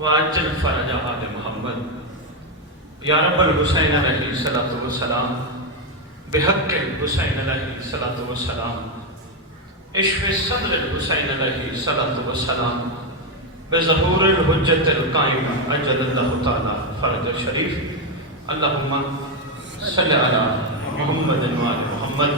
وعجل fridge آل محمد یا رب الحسین علیہ الصلوۃ والسلام بحق الحسین علیہ الصلوۃ والسلام اشف صدر الحسین علیہ الصلوۃ والسلام بظہور الحجت القائمہ عجل اللہ تعالی فرج الشریف اللہم صلی علی محمد وآل محمد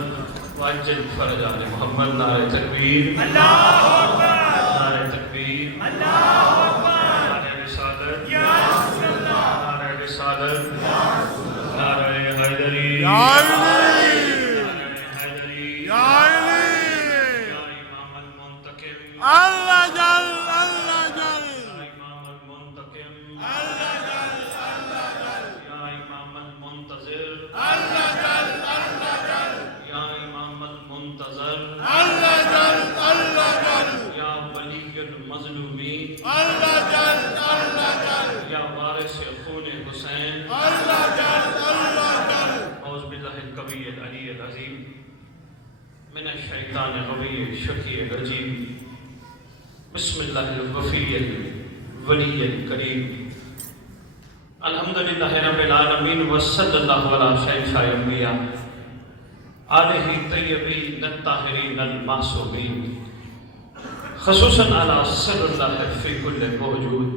وعجل فرج آل محمد. نعرہ تکبیر، اللہ اکبر، نعرہ تکبیر، اللہ اکبر، نعرہ رسالت، یا رسول اللہ، نعرہ رسالت، نعرہ حیدری، یا امام المنتقم، اللہ جل، اللہ جل، یا امام المنتقم، اللہ جل، اللہ جل، یا امام المنتظر، اللہ جل، اللہ جل، یا امام المنتظر، اللہ جل، اللہ جل، یا ولی المظلومین، اللہ جل، اللہ جل، یا وارث خون حسین. اللہ جل، اللہ جل. اعوذ باللہ القوی العلی العظیم من الشیطان الغوی الشقی الرجیم. بسم اللہ الوفی الولی الکریم. الحمدللہ رب العالمین وصلی اللہ علی شیخ الانبیاء آلہ طیبین الطاہرین المعصومین خصوصاً علی سر اللہ فی کل موجود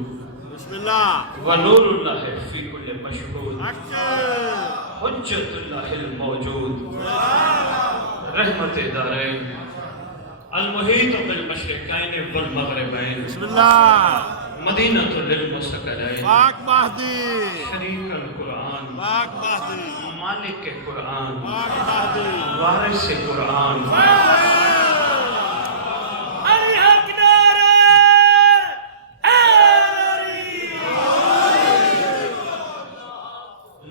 بسم اللہ. ونور اللہ فی کل مشہود اکبر. حجت اللہ الموجود رحمت دارین المحیط بالمشرقین والمغربین بسم اللہ. مدینہ للمستقلین پاک مہدی، شریک القرآن پاک مہدی، مالک قرآن پاک مہدی. وارث قرآن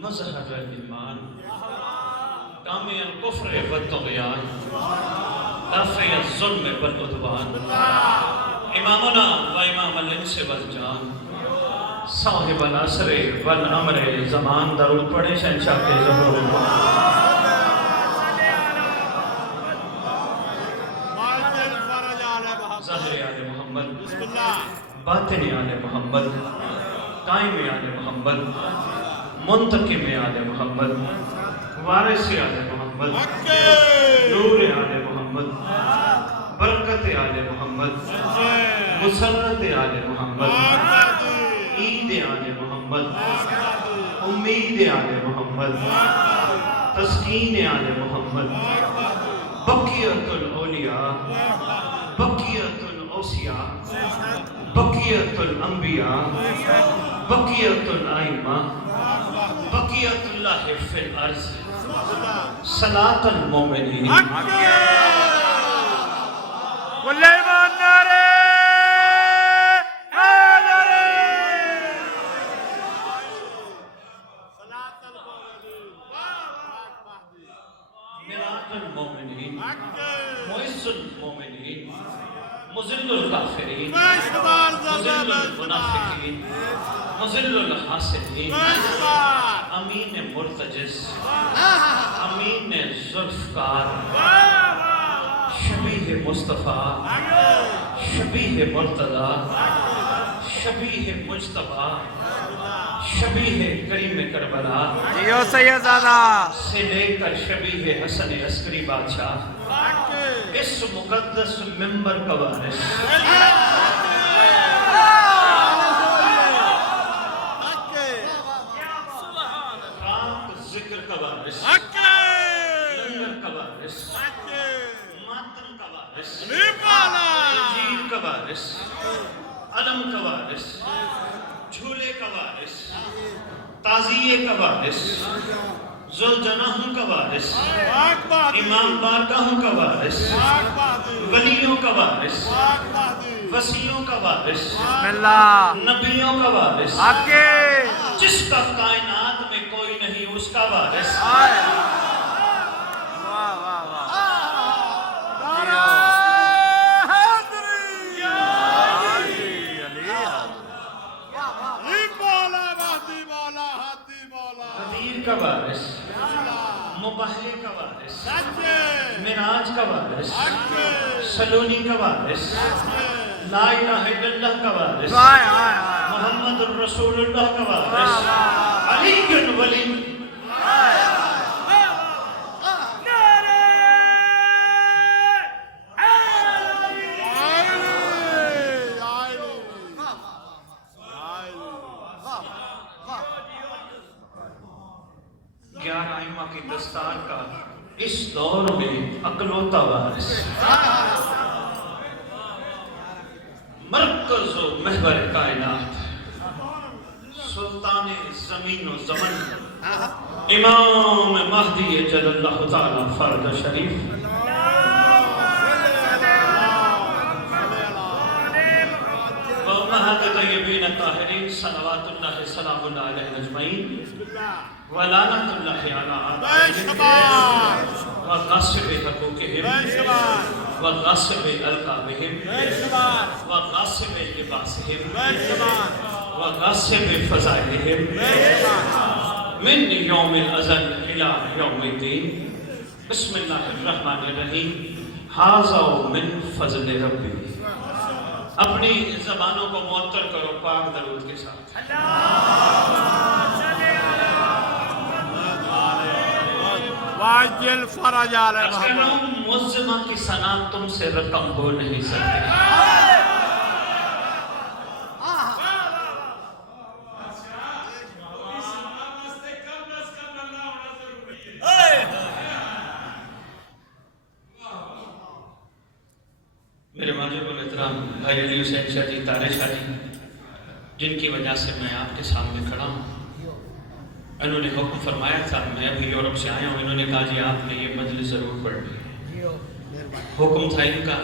مظہر الایمان کامی الکفر والطغیان دافع الظلم والعدوان امامنا و امام الانس والجان صاحب العصر والامر زمان. درود پڑھیں شہنشاہ کے ظہور القرآن. معجل فرج آل محمد. ظاہر آل محمد، بسم اللہ. باطن آل محمد، قائم آل محمد، منتقم آل محمد، وارث آل محمد، نور آل محمد، برکت آل محمد، مسرت آل محمد، عید آل محمد، امید آل محمد، تسکین آل محمد، بقیت الاولیاء، بقیت الاوصیاء، بقیت الانبیاء، بقیت الائمہ، بقیت اللہ فی الارض، صلاة المومنین. والایمان نعرے حیدری. صلاة المومنین. پاک مہدی. ملاک المومنین، اکبر. معز المومنین، مذل الکافرین، بشمار مذل زبان المنافقین، مذل الحاسدین، بشمار. امین مرتجز، امین ذوالفقار، شبیہ مصطفیٰ، شبیہ مرتضیٰ، شبیہ مجتبیٰ، شبیہ کریم کربلا جیو سید زادہ. سے لے کر شبیہ حسن عسکری بادشاہ اس مقدس منبر کا وارث پاک ذکر کا وارث، لنگر کا وارث، ماتم کا وارث، انجیل کا وارث، علم کا وارث، جھولے کا وارث، تعزیے کا وارث، ذوالجناحوں کا وارث، امام بارگاہوں کا وارث، ولیوں کا وارث، وسیعوں کا وارث، نبیوں کا وارث، جس کا کائنات میں کوئی نہیں اس کا وارث. غدیر کا وارث، مباہلے کا وارث، معراج کا وارث، سلونی کا وارث، لا الہ الا اللہ کا وارث، محمد رسول اللہ کا وارث علی ولی گیارہ ائمہ کی دستار کا اس دور میں اکلوتا وارث مرکز و محور کائنات سلطان زمین و زمن امام مہدی جل اللہ تعالی فرد شریف وامہات طیبین طاہرین صلوات اللہ سلام اللہ علیہ اجمعین ولعنت اللہ علی اعدائهم وغصب حقوقهم وغصب القابهم وغصب لباسهم وغصب فضائلهم من یوم الازل الى یوم الدین بسم اللہ الرحمن الرحیم ھذا من فضل ربی اپنی زبانوں کو معطر کرو پاک درود کے ساتھ واجل فرج علی محمد معظمہ کی ثنا تم سے رقم ہو نہیں سکتی میرے واجب الاحترام بھائی علی حسین شاہ جی طارق شاہ جی جن کی وجہ سے میں آپ کے سامنے کھڑا ہوں انہوں نے حکم فرمایا تھا میں ابھی یورپ سے آیا ہوں انہوں نے کہا جی آپ نے یہ مجلس ضرور پڑھنی حکم تھا ان کا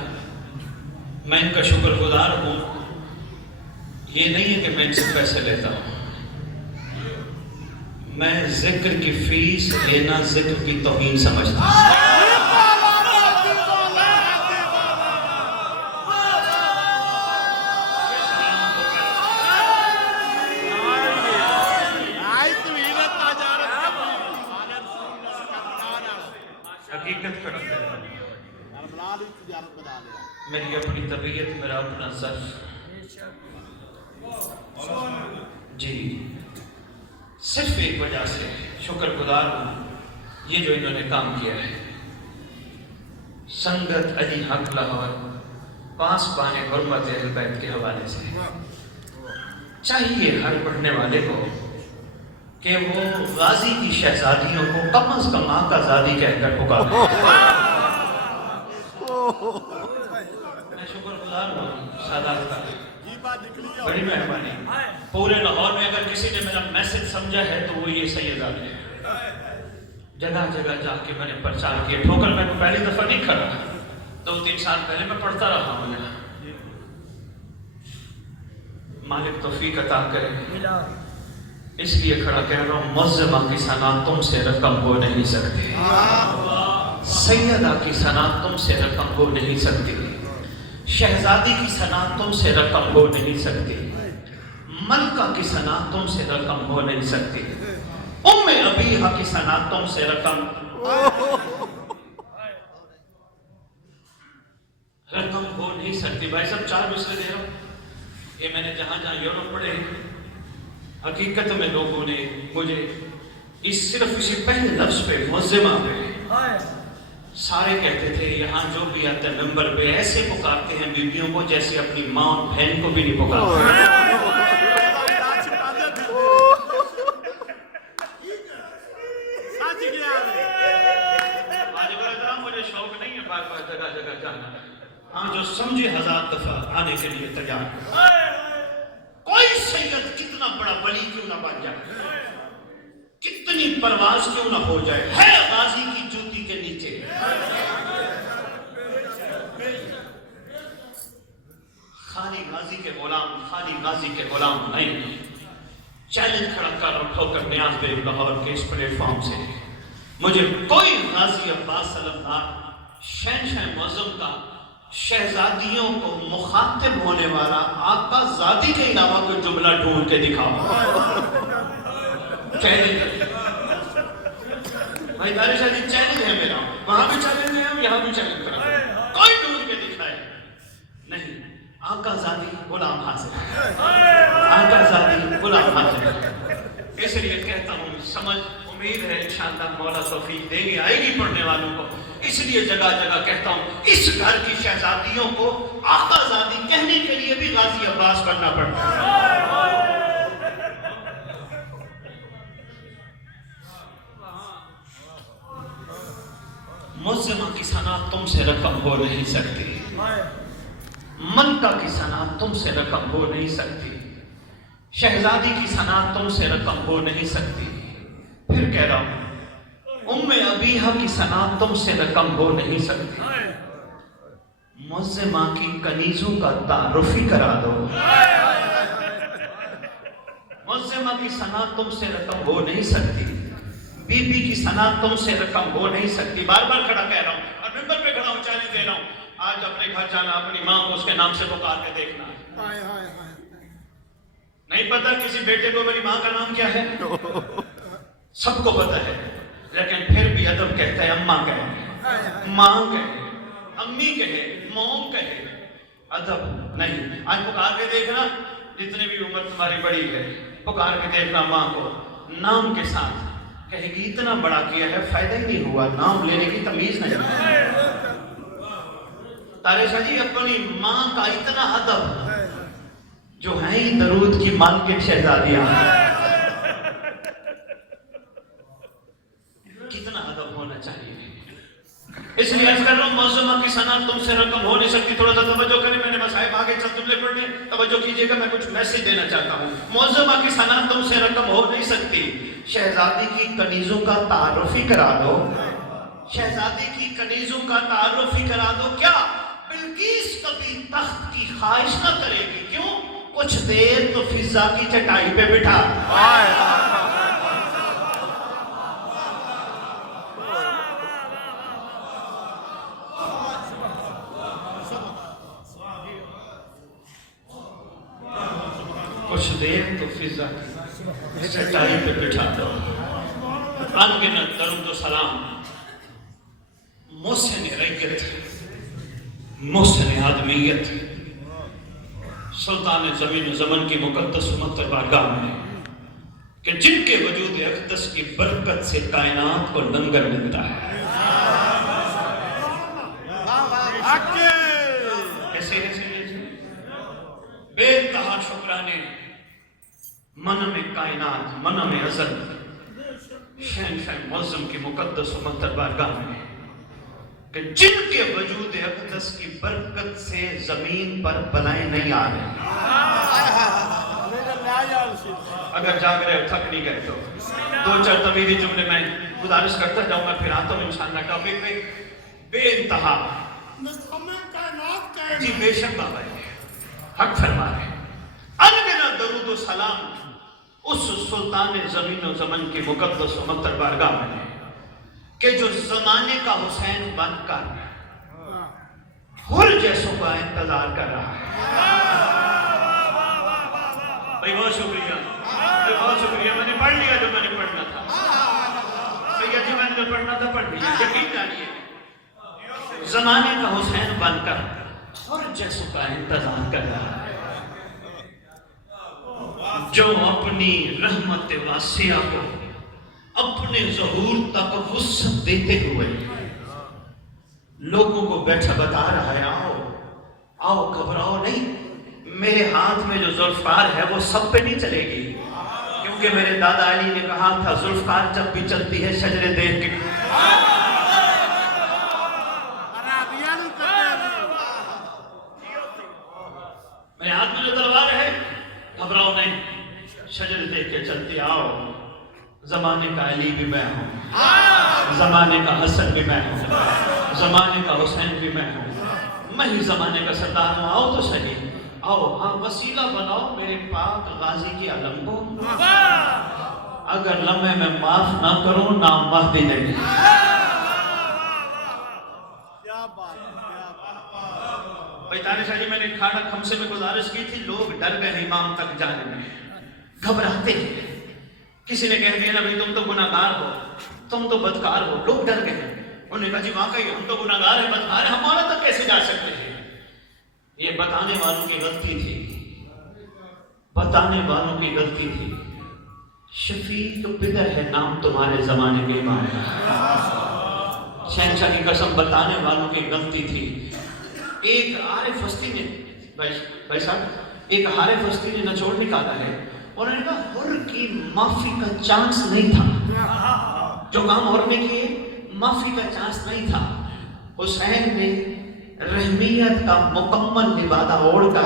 میں ان کا شکر گزار ہوں یہ نہیں ہے کہ میں ان سے پیسے لیتا ہوں میں ذکر کی فیس لینا ذکر کی توہین سمجھتا ہوں حقیقت کا رکھتا ہے میری اپنی طبیعت میرا اپنا ظرف جی صرف ایک وجہ سے شکر گزار ہوں یہ جو انہوں نے کام کیا ہے سنگت علی حق لاہور پاس پانے حرمت اہل بیت کے حوالے سے چاہیے ہر پڑھنے والے کو کہ وہ غازی کی شہزادیوں کو کم از کم آقا زادی کہہ کر پکارے میں شکر گزار ہوں سادات کا بڑی مہربانی پورے لاہور میں اگر کسی نے میرا میسج سمجھا ہے تو وہ یہ سیدہ ہے جگہ جگہ جا کے میں نے پرچار کیا ٹھوکر میں پہلی دفعہ نہیں کھڑا 2-3 سال پہلے میں پڑھتا رہا ہوں مالک توفیق عطا کرے اس لیے کھڑا کہہ رہا ہوں معظمہ کی ثنا تم سے رقم ہو نہیں سکتی سیدہ کی ثنا تم سے رقم ہو نہیں سکتی شہزادی کی ثنا تم سے رقم ہو نہیں سکتی ملکہ کی ثنا تم سے رقم ہو نہیں سکتی ام ابیہا کی ثنا تم سے رقم ہو نہیں سکتی بھائی صاحب 4 مصرے دے رہا ہوں یہ میں نے جہاں جہاں یورپ پڑھے حقیقت میں لوگوں نے مجھے صرف اسی پہلے لفظ پہ معظمہ پہ سارے کہتے تھے یہاں جو بھی آتا ہے ممبر پہ ایسے پکارتے ہیں بیویوں کو جیسے اپنی ماں اور بہن کو بھی نہیں پکارتے مجھے شوق نہیں ہے بار بار جگہ جگہ جانا ہاں جو سمجھے 1000 دفعہ آنے کے لیے تیار کوئی سید کتنا بڑا ولی کیوں نہ بن جائے کتنی پرواز کیوں نہ ہو جائے ہے غازی کی جوتی کے نیچے خالی غازی کے غلام نہیں چیلنج کھڑا کر اٹھو کر نیاز بیگ لاہور کے اس پلیٹ فارم سے مجھے کوئی غازی عباس سلمدار شہنشاہ معظم کا شہزادیوں کو مخاطب ہونے والا آقا زادی کے علاوہ کوئی جملہ ڈھونڈ کے دکھاؤ چیلنج بھائی طارق شاہ جی چیلنج ہے میرا وہاں بھی چیلنج ہے ہم یہاں بھی چیلنج کریں کوئی ڈھونڈ کے دکھائے نہیں آقا زادی غلام حاصل آقا زادی غلام حاضر ہے۔ اس لیے کہتا ہوں سمجھ امید ہے انشاءاللہ مولا توفیق دیں گے، آئے گی پڑھنے والوں کو۔ اس لیے جگہ جگہ کہتا ہوں اس گھر کی شہزادیوں کو آقا زادی کہنے کے لیے بھی غازی عباس بننا پڑتا ہے۔ ملزمہ کی صنعت تم سے رقم ہو نہیں سکتی، ملکہ کی صنعت تم سے رقم ہو نہیں سکتی، شہزادی کی صنعت تم سے رقم ہو نہیں سکتی۔ پھر کہہ رہا ہوں ام ابیہا کی صنعت تم سے رقم ہو نہیں سکتی، ملزمہ کی کنیزوں کا تعارف ہی کرا دو۔ ملزمہ کی صنعت تم سے رقم ہو نہیں سکتی، بی بی کی صنعت تم سے رقم ہو نہیں سکتی۔ بار بار کھڑا کہہ رہا ہوں اور ممبر پہ کھڑا ہوں، چیلنج دے رہا ہوں، آج اپنے گھر جانا، اپنی ماں کو اس کے نام سے پکار کے دیکھنا ہے۔ نہیں پتا کسی بیٹے کو میری ماں کا نام کیا ہے؟ سب کو پتا ہے، لیکن پھر بھی ادب کہتا ہے اماں کہے، ماں کہے، امی کہے، موم کہے، ادب نہیں۔ آج پکار کے دیکھنا، جتنے بھی عمر تمہاری بڑی ہے، پکار کے دیکھنا ماں کو نام کے ساتھ، کہے گی اتنا بڑا کیا ہے فائدہ ہی نہیں ہوا، نام لینے کی تمیز نہیں۔ تارے شاہ جی اپنی ماں کا اتنا ادب، جو ہیں ہی درود کی مالکن شہزادیاں، کتنا ادب ہونا چاہیے۔ اس لیے عرض کر رہا ہوں معصومہ کی صنعت تم سے رقم ہو نہیں سکتی۔ تھوڑا سا توجہ کریں، میں نے مصائب آگے چند جملے پڑھ لیں، توجہ کیجئے گا، میں کچھ میسیج دینا چاہتا ہوں۔ معصومہ کی صنعت تم سے رقم ہو نہیں سکتی، شہزادی کی کنیزوں کا تعارف ہی کرا دو، شہزادی کی کنیزوں کا تعارف ہی کرا دو۔ کیا بلقیس کبھی تخت کی خواہش نہ کرے گی؟ کیوں؟ کچھ دیر تو فضا کی چٹائی پہ بٹھا۔ کچھ دیر تو فضا کی چٹائی پہ بٹھا دو۔ انگنت درود و سلام محسن ریت، محسن آدمیت، سلطان زمین و زمن کی مقدس و مقدس بارگاہ میں، کہ جن کے وجود اقدس کی برکت سے کائنات کو لنگر ملتا ہے۔ ایسے بے انتہا شکرانے منم کائنات، منم ازل، شہنشاہ معظم کی مقدس و مقدس بارگاہ میں، کہ جن کے وجود اقدس کی برکت سے زمین پر بلائیں نہیں آ رہے۔ اگر جاگ رہے ہو تھک نہیں گئے تو دو چار طویل جملے میں گزارش کرتا جاؤں گا، پھر آتا ہوں انشاءاللہ ٹاپک پہ۔ بے انتہا جی بے شک بابا حق فرما رہے ہیں۔ انگنت درود و سلام اس سلطان زمین و زمن کی مقدس و مقدس بارگاہ میں، کہ جو زمانے کا حسین بن کر ہر جیسوں کا انتظار کر رہا ہے۔ بھائی بہت شکریہ، بہت شکریہ، میں نے پڑھ لیا جو میں نے پڑھنا تھا۔ سید جی میں نے جو پڑھنا تھا پڑھ لیا، یقین جانیے زمانے کا حسین بن کر ہر جیسوں کا انتظار کر رہا ہے، جو اپنی رحمت واسعہ کو اپنے ظہور تک وسعت دیتے ہوئے لوگوں کو بیٹھا بتا رہا ہے، آؤ آؤ گھبراؤ نہیں، میرے ہاتھ میں جو ذوالفقار ہے وہ سب پہ نہیں چلے گی، کیونکہ میرے دادا علی نے کہا تھا ذوالفقار جب بھی چلتی ہے شجرے دیکھ کے۔ میرے ہاتھ میں جو تلوار ہے گھبراؤ نہیں، شجر دیکھ کے چلتی، آؤ زمانے کا علی بھی میں ہوں، زمانے کا حسن بھی میں ہوں، زمانے کا حسین بھی میں ہوں، میں ہی زمانے کا سردار ہوں، آؤ تو صحیح، آؤ ہاں وسیلہ بناؤ میرے پاک غازی کی علم کو، اگر لمحے میں معاف نہ کروں نام مہدی نہیں۔ بھائی طارق شاہ جی میں نے کھانا کھمسے میں گزارش کی تھی، لوگ ڈر گئے امام تک جانے میں، گھبراتے ہیں، کسی نے کہہ دیا نا بھائی تم تو گناہگار ہو، تم تو بدکار ہو، لوگ ڈر گئے، انہوں نے کہا جی واقعی ہم تو گناہگار ہیں، بدکار ہیں، ہم وہاں تک کیسے جا سکتے ہیں؟ یہ بتانے والوں کی غلطی تھی، بتانے والوں کی غلطی تھی. شفیق بدر ہے نام تمہارے زمانے کے امام. شہنشاہ کی قسم بتانے والوں کی غلطی تھی. ایک عارف ہستی نے بھائی صاحب ایک عارف ہستی نے نچوڑ نکالا ہے. انہوں نے کہا حر کی معافی کا چانس نہیں تھا. جو کام حر نے کیے معافی کا چانس نہیں تھا. حسین نے رحمیت کا مکمل لبادہ اوڑھ کر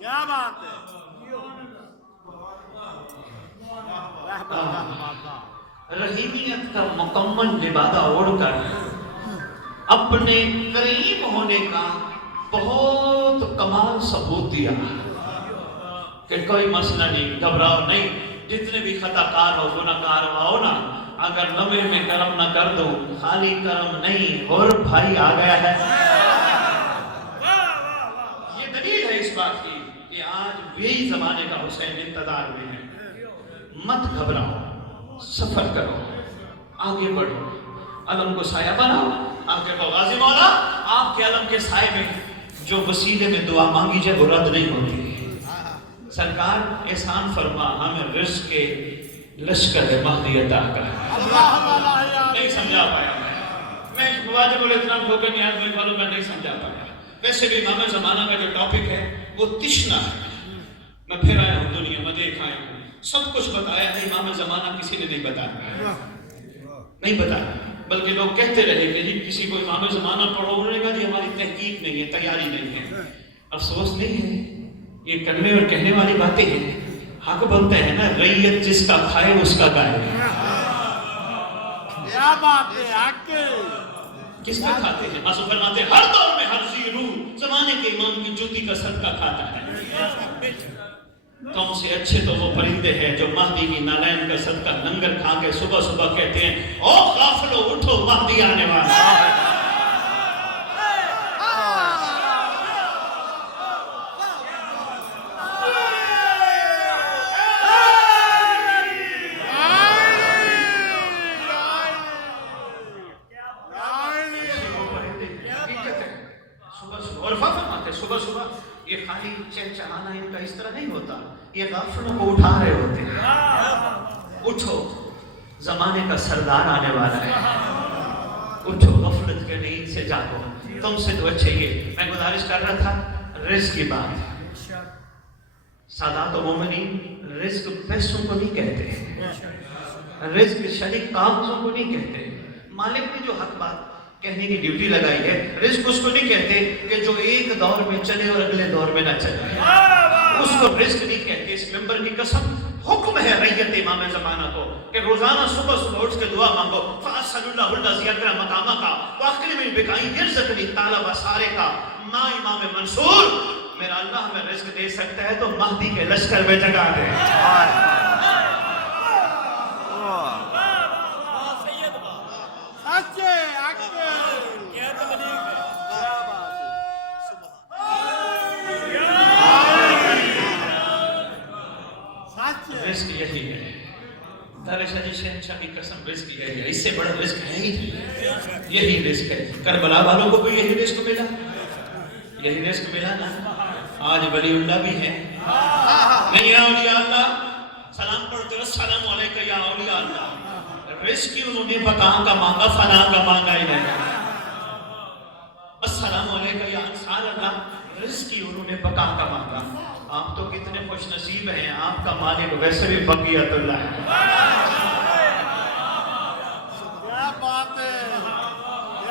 کیا بات ہے. رحیمیت کا مکمل لبادہ اوڑھ کر اپنے قریب ہونے کا بہت کمال ثبوت دیا کہ کوئی مسئلہ نہیں, گھبراؤ نہیں. جتنے بھی خطا کار ہو گناہ کار ہو نا, اگر لمحے میں کرم نہ کر دو, خالی کرم نہیں اور بھائی آ گیا ہے. یہ دلیل ہے اس بات کی کہ آج وہی زمانے کا حسین انتظار میں ہے. مت گھبراؤ, صفر کرو, آگے بڑھو, علم کو سایہ بناؤ. آگے کو غازی مولا آپ کے علم کے سائے میں جو وسیلے میں دعا مانگی جائے وہ رد نہیں ہوتی. سرکار احسان فرما ہمیں رزق کے لشکر مہدی عطا کر. نہیں سمجھا پایا میں واجب الاحترام ہو کر نیاز میں والوں میں نہیں سمجھا پایا. ویسے بھی امام زمانہ کا جو ٹاپک ہے وہ تشنا ہے. میں پھر آیا ہوں دنیا میں, دیکھ آیا ہوں, سب کچھ بتایا ہے. امام زمانہ کسی نے نہیں بتایا, نہیں بتایا, بلکہ لوگ کہتے رہے کہ جی کسی کو امام زمانہ پڑھو, انہوں نے کہا جی ہماری تحقیق نہیں ہے, تیاری نہیں ہے. افسوس نہیں ہے, یہ کرنے اور کہنے والی باتیں ہیں. حق بنتا ہے نا, ریت جس کا کھائے اس کا گائے. کیا بات ہے. حق کس کا کھاتے ہیں؟ آنسو فرماتے ہیں ہر دور میں ہر ذی روح زمانے کے امام کی جوتی کا صدقہ کھاتا ہے. تم سے اچھے تو وہ پرندے ہیں جو مہدی کی نالین کا صدقہ لنگر کھا کے صبح صبح کہتے ہیں او غافلو اٹھو مہدی آنے والا ہے. صبح صبح یہ خالی چہچہانا ان کا اس طرح نہیں ہوتا, یہ غافلوں کو اٹھا رہے ہوتے ہیں. اٹھو زمانے کا سردار آنے والا ہے. اٹھو غفلت کے نیند سے جاگو, تم سے تو اچھے یہ. میں گزارش کر رہا تھا رزق کی بات. سادات و مومنین رزق پیسوں کو نہیں کہتے, رزق شریک کاغذوں کو نہیں کہتے. مالک نے جو حق بات کہنے کی ڈیوٹی لگائی ہے, رزق اس کو نہیں کہتے کہ جو ایک دور میں چلے اور اگلے دور میں نہ چلے, اس کو رزق نہیں کہتے. اس ممبر کی قسم حکم ہے ریت امام زمانہ کو کہ روزانہ صبح صبح اٹھ کے دعا مانگو. فَأَسْأَلُ اللَّهُ الَّذِي أَكْرَمَ مَقَامَكَ وَأَكْرِمْ بِكَ يَرْزُقْنِي طَالَبَ سَارِكَ. ماں امام منصور, میرا اللہ ہمیں رزق دے سکتا ہے تو مہدی کے لشکر میں جگہ دے. رزق یہی ہے. دارشاہ جی شہنشاہ کی قسم رزق یہی ہے, اس سے بڑا رزق ہے ہی نہیں. یہی رزق ہے. کربلا والوں کو بھی یہی رزق ملا, یہی رزق ملا نا. آج ولی اللہ بھی ہے نہیں. اولیاء اللہ سلام پڑھتے ہو السلام علیکم یا اولیاء اللہ. رزق کی انہوں نے بقا کا مانگا, فنا کا مانگا ہی نہیں. السلام علیکم یا انصار اللہ, رزق کی انہوں نے بقا کا مانگا. آپ تو کتنے خوش نصیب ہیں, آپ کا مالک ویسے بھی بقیت اللہ ہے. کیا بات ہے.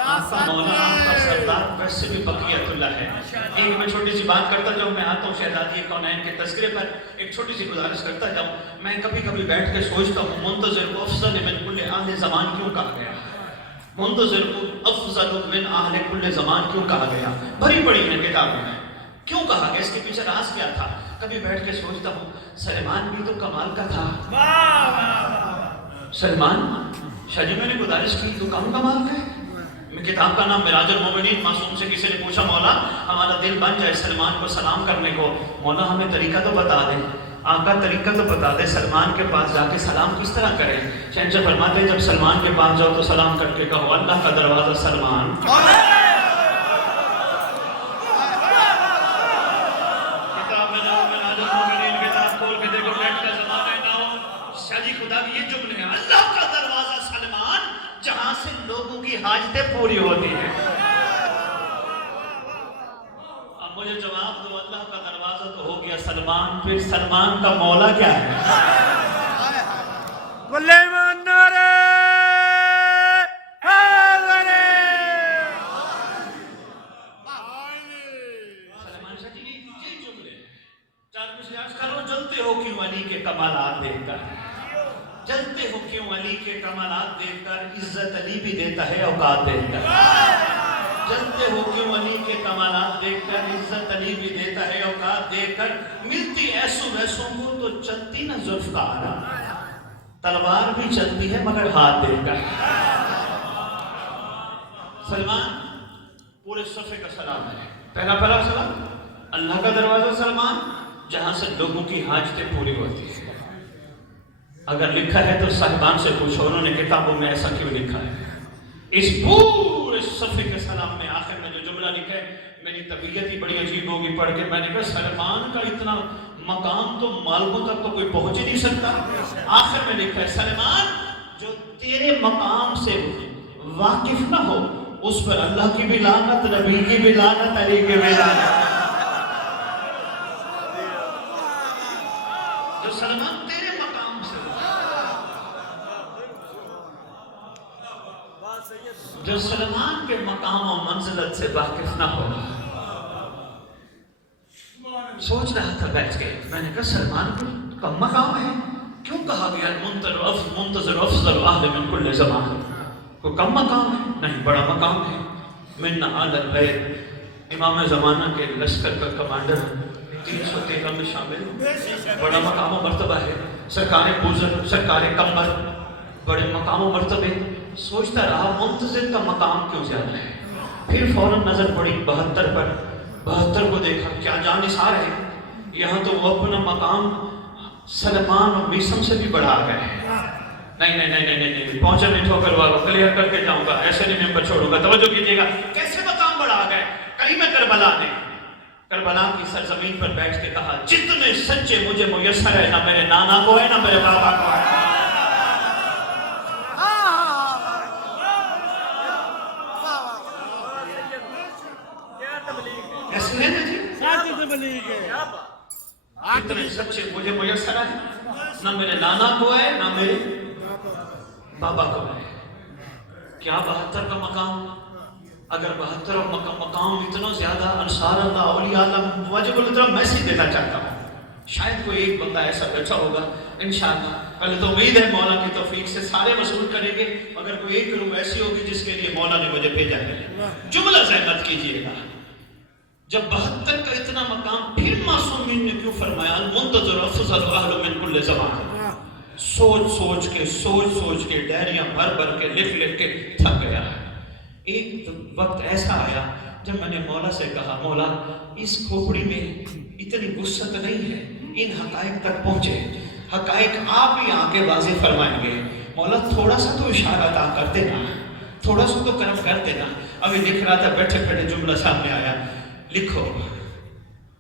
آپ کا مولا, آپ کا سردار ویسے بھی بقیت اللہ ہے. ایک میں چھوٹی سی بات کرتا جاؤں, میں آتا ہوں شہزادی کونین کے تذکرے پر. ایک چھوٹی سی گزارش کرتا جاؤں. میں کبھی کبھی بیٹھ کے سوچتا ہوں منتظر کو افضل من کل اہل زمان کیوں کہا گیا. منتظر کو افضل من اہل کل زمان کیوں کہا گیا. بھری پڑی ہے کتابوں میں, کیوں کہا گیا, اس کے پیچھے راز کیا تھا. کبھی بیٹھ کے سوچتا ہوں سلیمان بھی تو کمال کا تھا. سلیمان شاہ جی میں نے گزارش کی تو کم کمال کا ہے. میں کتاب کا نام مراج المومنین. معصوم سے کسی نے پوچھا مولا ہمارا دل بن جائے سلمان کو سلام کرنے کو, مولا ہمیں طریقہ تو بتا دیں. آقا طریقہ تو بتا دے, سلمان کے پاس جا کے سلام کس طرح کریں. شہنشاہ فرماتے ہیں جب سلمان کے پاس جاؤ تو سلام کر کے کہو اللہ کا دروازہ سلمان پھر سلمان کا مولا کیا ہے؟ سلیمان نعرہ حیدری سلمان شاہ جی یہ جملے چار کچھ یاد کرو. جلتے ہو کیوں علی کے کمالات دیکھ کر؟ جلتے ہو کیوں علی کے کمالات دیکھ کر؟ عزت علی بھی دیتا ہے اوقات دیکھ کر. جلتے ہو کیوں علی کے کمالات دیکھ کر؟ عزت علی بھی دیتا ہے اوقات دیکھ کر. ملتی ایسوں ویسوں کو تو چلتی نہ ذوالفقار، تلوار بھی چلتی ہے مگر ہاتھ دیکھ کر. سلمان پورے صفحے کا سلام ہے. پہلا سلام اللہ کا دروازہ سلمان، جہاں سے لوگوں کی حاجتیں پوری ہوتی ہیں. اگر لکھا ہے تو صاحبان سے پوچھو انہوں نے کتابوں میں ایسا کیوں لکھا ہے. اس پورے صفحے کے سلام میں آخر میں جو جملہ لکھا ہے میری طبیعت ہی بڑی عجیب ہوگی پڑھ کے. میں نے کہا سلمان کا اتنا مقام تو مالکوں تک تو کوئی پہنچ ہی نہیں سکتا. آخر میں لکھا ہے سلمان جو تیرے مقام سے واقف نہ ہو اس پر اللہ کی بھی لعنت، نبی کی بھی لعنت، علی کی بھی لعنت. جو سلمان تیرے مقام سے جو سلمان کے مقام و منزلت سے واقف نہ ہو. سوچ رہا تھا بیٹھ کے، میں نے کہا سلمان کا مقام ہے کیوں کہا گیا منتظر افضل اہل من کل زمان؟ کوئی کم مقام ہے؟ نہیں، بڑا مقام ہے. من آل البیت، امام زمانہ کے لشکر کا کمانڈر 313 میں شامل ہوں. بڑا مقام و مرتبہ ہے. سرکار بزرگ، سرکار کمبر، بڑے مقام و مرتبے. سوچتا رہا منتظر کا مقام کیوں زیادہ ہے. پھر فوراً نظر پڑی 72 پر. 72 کو دیکھا، کیا جانثار ہے. یہاں تو وہ اپنا مقام سلمان اور میسم سے بھی بڑھا گئے ہیں. نہیں پہنچا نہیں ٹھوکر والوں، کلیئر کر کے جاؤں گا، ایسے نہیں میں چھوڑوں گا. توجہ کیجیے گا کیسے مقام بڑھا گئے. کہیں میں کربلا کی سرزمین پر بیٹھ کے کہا جتنے سچے مجھے میسر ہے، نہ میرے نانا کو ہے نہ میرے بابا کو ہے. ایسے ہے نا جی، اتنے سچے مجھے میسر ہے، نہ میرے نانا کو ہے نہ میرے بابا کو ہے. کیا 72 کا مقام. اگر 72 مقام اتنا زیادہ انصار اللہ اولیاء اللہ واجب الطرح میسج دینا چاہتا ہوں. شاید کوئی ایک بندہ ایسا بیٹھا ہوگا انشاءاللہ. پہلے تو امید ہے مولا کی توفیق سے سارے وصول کریں گے. مگر کوئی ایک روح ایسی ہوگی جس کے لیے مولا نے مجھے بھیجا ہے. جملہ ذہن کیجیے گا، جب 72 کا اتنا مقام پھر معصومین نے کیوں فرمایا المنتظر افضل اہل من کل زمان. سوچ کے ڈائریاں بھر کے لکھ کے تھک گیا. ایک وقت ایسا آیا جب میں نے مولا سے کہا مولا اس کھوپڑی میں اتنی وسعت نہیں ہے، ان حقائق تک پہنچے. حقائق آپ ہی آگے واضح فرمائیں گے. مولا تھوڑا سا تو اشارہ عطا کر دینا، تھوڑا سا تو کرم کر دینا. ابھی لکھ رہا تھا بیٹھے جملہ سامنے آیا. لکھو،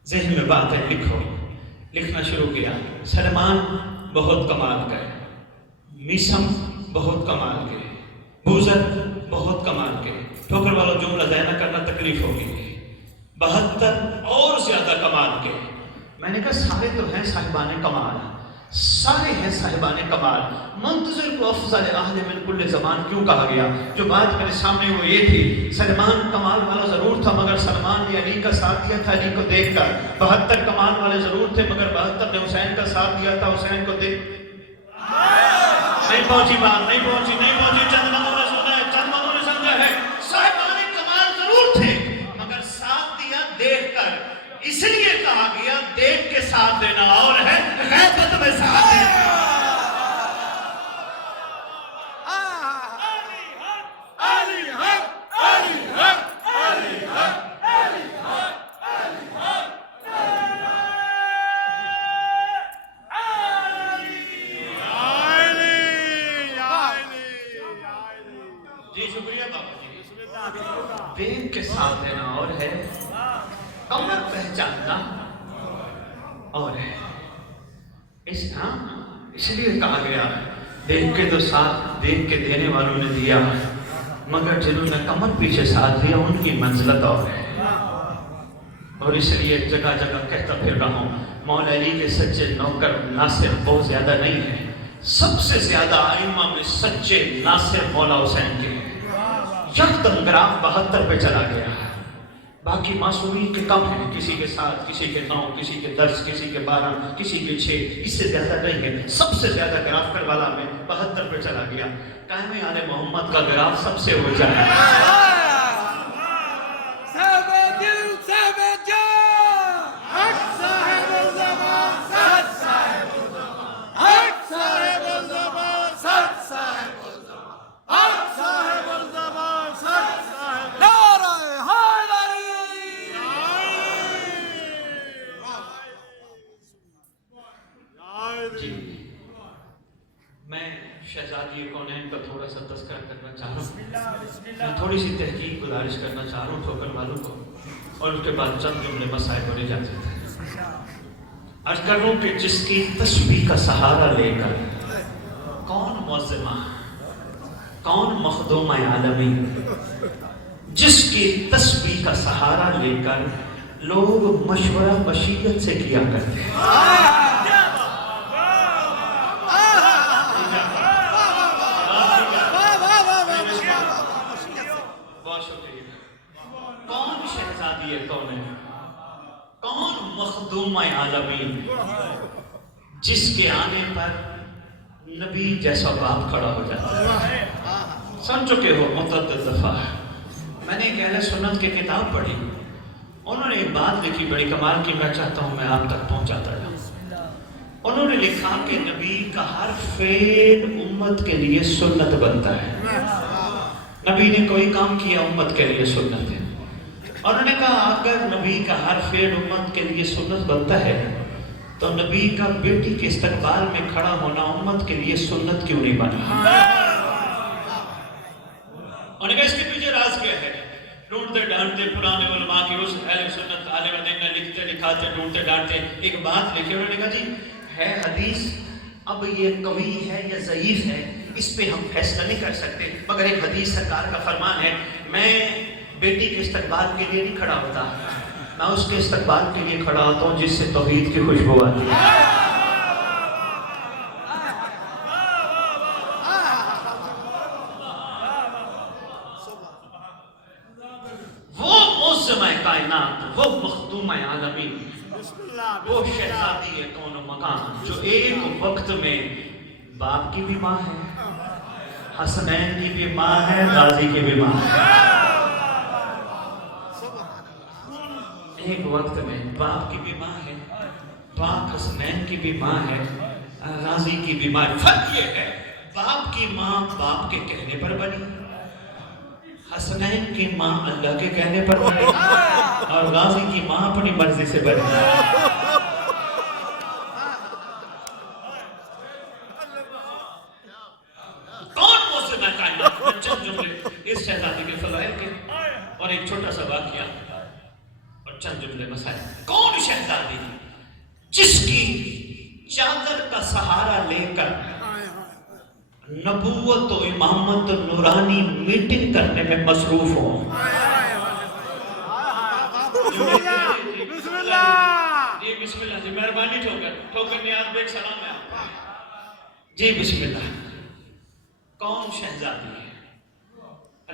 ذہن میں بات ہے، لکھو. لکھنا شروع کیا. سلمان بہت کمال گئے، میسم بہت کمال گئے، بوزر بہت کمال گئے. ٹھوکر والوں جملہ ذہن کرنا تکلیف ہوگی. 72 اور زیادہ کمال گئے. میں نے کہا سارے تو ہیں صاحبان کمال، سارے ہیں صاحبان کمال. منتظر کو افضل اہل من کل زمان کیوں کہا گیا؟ جو بات میرے سامنے وہ یہ تھی سلمان کمال والا ضرور تھا مگر سلمان نے علی کا ساتھ دیا تھا علی کو دیکھ کر. 72 کمال والے ضرور تھے مگر 72 نے حسین کا ساتھ دیا تھا حسین کو دیکھ. نہیں پہنچی بات، نہیں پہنچی. چند لوگوں نے سنا ہے، چند لوگوں نے سمجھا ہے. صاحبان کمال ضرور تھے مگر ساتھ دیا دیکھ کر. اس لیے کہا گیا دیکھ کے ساتھ دینا اور ہے غیبت میں ساتھ دینا. جی شکریہ بابا جی. دیکھ کے ساتھ دینا اور ہے کمر پہچاننا اور ہے. اس لیے کہا گیا دیکھ کے تو ساتھ دیکھ کے دینے والوں نے دیا مگر جنہوں نے کمر پیچھے ساتھ دیا ان کی منزلت اور ہے. اور اس لیے جگہ جگہ کہتا پھر رہا ہوں مولا علی کے سچے نوکر ناصر بہت زیادہ نہیں ہیں، سب سے زیادہ ائمہ میں سچے ناصر مولا حسین کے ہیں۔ یکدم گراف 72 پہ چلا گیا، باقی معصومین کے کم ہیں، کسی کے 7، کسی کے 9، کسی کے 10، کسی کے 12، کسی کے 6، اس سے زیادہ نہیں ہے۔ سب سے زیادہ گراف کربلا میں 72 پہ چلا گیا۔ قائم آل محمد کا گراف سب سے اونچا ہے۔ جی میں شہزادی کونین کا تھوڑا سا تذکرہ کرنا چاہ رہا ہوں، میں تھوڑی سی تحقیق گزارش کرنا چاہ رہا ہوں ٹھوکر والوں کو، اور اس کے بعد چند جملے مسائل بولے جاتے تھے۔ عرض کر رہا ہوں کہ جس کی تسبیح کا سہارا لے کر کون معظمہ، کون مخدوم عالمی، جس کی تسبیح کا سہارا لے کر لوگ مشورہ مشیت سے کیا کرتے ہیں۔ کون شہزادی کون ہے، کون مخدوم عالمین، جس کے آنے پر نبی جیسا باپ کھڑا ہو جاتا ہے۔ سن چکے ہو متعدد دفعہ، میں نے ایک اہل سنت کی کتاب پڑھی، انہوں نے ایک بات لکھی بڑی کمال کی، میں چاہتا ہوں میں آپ تک پہنچاتا رہا۔ انہوں نے لکھا کہ نبی کا ہر فعل امت کے لیے سنت بنتا ہے۔ نبی نے کوئی کام کیا امت کے لیے سنت ہے، اور انہوں نے کہا اگر نبی کا ہر فعل امت کے لیے سنت بنتا ہے تو نبی کا بیٹی کے استقبال میں کھڑا ہونا امت کے لیے سنت کیوں نہیں بنا؟ انہوں نے کہا اس کے پیچھے راز کیا ہے؟ ڈھونڈتے ڈھانڈتے پرانے علماء کی اس اہل سنت عالم دین نے لکھتے لکھاتے ڈھونڈتے ڈھانڈتے ایک بات لکھی، انہوں نے کہا جی ہے حدیث، اب یہ قوی ہے یا ضعیف ہے اس پہ ہم فیصلہ نہیں کر سکتے، مگر ایک حدیث سرکار کا فرمان ہے، میں بیٹی کے استقبال کے لیے نہیں کھڑا ہوتا، میں اس کے استقبال کے لیے کھڑا ہوتا ہوں جس سے توحید کی خوشبو آتی ہے۔ وہ معظم کائنات، وہ مخدوم عالمین، وہ شہزادی کون و مکان، جو ایک وقت میں باپ کی بھی ماں ہے، حسنین کی بھی ماں ہے، غازی کی بھی ماں ہے۔ ایک وقت میں باپ کی بھی ماں ہے، پاک حسنین کی بھی ماں ہے، غازی کی بھی ماں ہے۔ فرق یہ ہے باپ کی ماں باپ کے کہنے پر بنی، حسنین کی ماں اللہ کے کہنے پر بنی، اور غازی کی ماں اپنی مرضی سے بنی۔ چند جملے اس شہزادی کے فضائل کے اور ایک چھوٹا سا واقعہ اور چند جملے مسائل۔ کون شہزادی جس کی چادر کا سہارا لے کر نبوت و امامت نورانی میٹنگ کرنے میں مصروف ہو؟ بسم اللہ جی، بسم اللہ جی، مہربانی ٹھوکر نیاز بیگ سلام ہے آپ جی، بسم اللہ۔ کون شہزادی ہے؟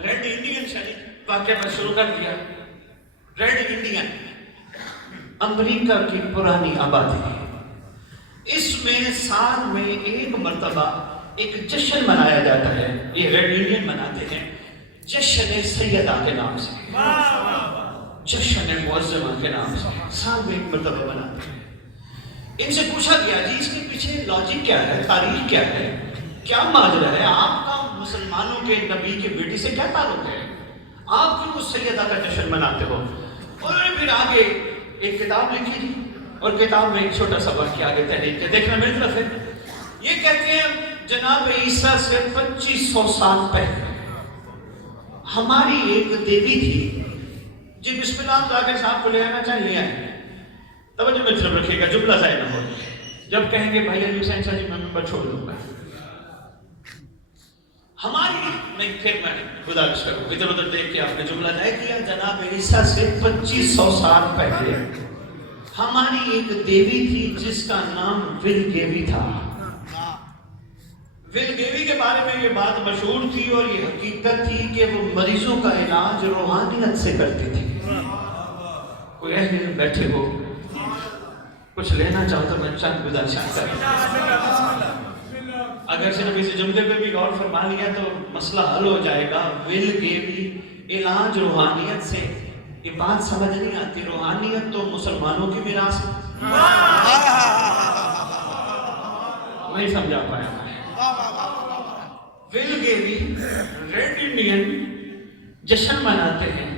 ریڈ انڈین شریف واقعہ میں شروع کر دیا۔ ریڈ انڈین امریکہ کی پرانی آبادی، اس میں سال میں ایک مرتبہ ایک جشن منایا جاتا ہے، یہ ریڈ انڈین مناتے ہیں، جشن سیدہ کے نام سے، جشن معظمہ کے نام سے، سال میں ایک مرتبہ مناتے ہیں۔ ان سے پوچھا گیا جی اس کے پیچھے لاجک کیا ہے، تاریخ کیا ہے، کیا ماجرا ہے، آپ کا مسلمانوں کے نبی کے بیٹی سے کیا تعلق ہے، آپ کیوں اس سیدہ کا جشن مناتے ہو؟ انہوں نے پھر آگے ایک کتاب لکھی جی، اور کتاب میں ایک چھوٹا سا واقعہ آگے تحریر کے دیکھنا میری طرف ہے۔ یہ کہتے ہیں جناب عیسیٰ سے 2500 سال پہلے ہماری ایک دیوی تھی جی، بسم اللہ راگے صاحب کو لے آنا چاہیں لے آئیں، توجہ میری طرف رکھیے گا، جملہ ضائع نہ ہو، جب کہیں گے بھائی علی حسین صاحب جی میں ممبر چھوڑ دوں گا، ہماری نہیں، پھر میں گزارش کروں، ادھر ادھر دیکھ کے آپ نے جملہ ضائع کیا۔ جناب عیسیٰ سے 2500 سال پہلے ہماری ایک دیوی تھی جس کا نام ولگیوی تھا. ولگیوی کے بارے میں یہ بات مشہور تھی اور یہ حقیقت تھی کہ وہ مریضوں کا علاج روحانیت سے کرتی تھی. کوئی اہل بیٹھے ہو کچھ لینا چاہو تو میں چند گزارشات کروں. اگر صرف اس جملے پہ بھی غور فرما لیا تو مسئلہ حل ہو جائے گا. ولگیوی علاج روحانیت سے. یہ بات سمجھ نہیں آتی. روحانیت تو مسلمانوں کی میراث ہے. نہیں سمجھا پایا. ولگیوی ریڈ انڈین جشن مناتے ہیں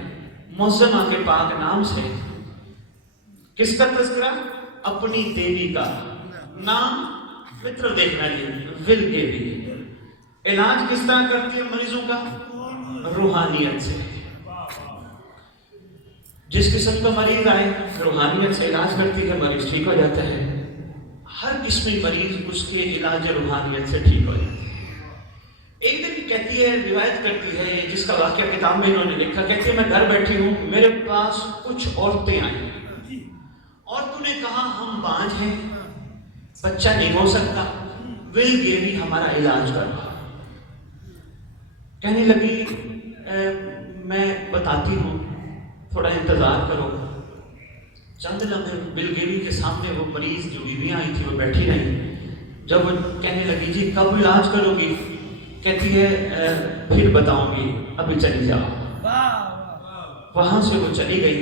معظمہ کے پاک نام سے. کس کا تذکرہ؟ اپنی دیوی کا نام متر دیکھنا لیے ولگیوی. علاج کس طرح کرتی ہے مریضوں کا؟ روحانیت سے. جس قسم کا مریض آئے روحانیت سے علاج کرتی ہے مریض ٹھیک ہو جاتا ہے. ہر قسمی مریض اس کے علاج روحانیت سے ٹھیک ہو جاتا ہے. ایک دن کہتی ہے روایت کرتی ہے جس کا واقعہ کتاب میں انہوں نے لکھا. کہتی ہے میں گھر بیٹھی ہوں میرے پاس کچھ عورتیں آئیں. عورتوں نے کہا ہم بانجھ ہیں بچہ نہیں ہو سکتا ولگیوی ہمارا علاج کرو. کہنے لگی میں بتاتی ہوں تھوڑا انتظار کرو. چند لمحے ولگیوی کے سامنے وہ مریض جو بیویاں آئی تھی وہ بیٹھی رہی. جب وہ کہنے لگی جی کب علاج کرو گی؟ کہتی ہے پھر بتاؤں گی ابھی چلی جاؤ. وہاں سے وہ چلی گئی.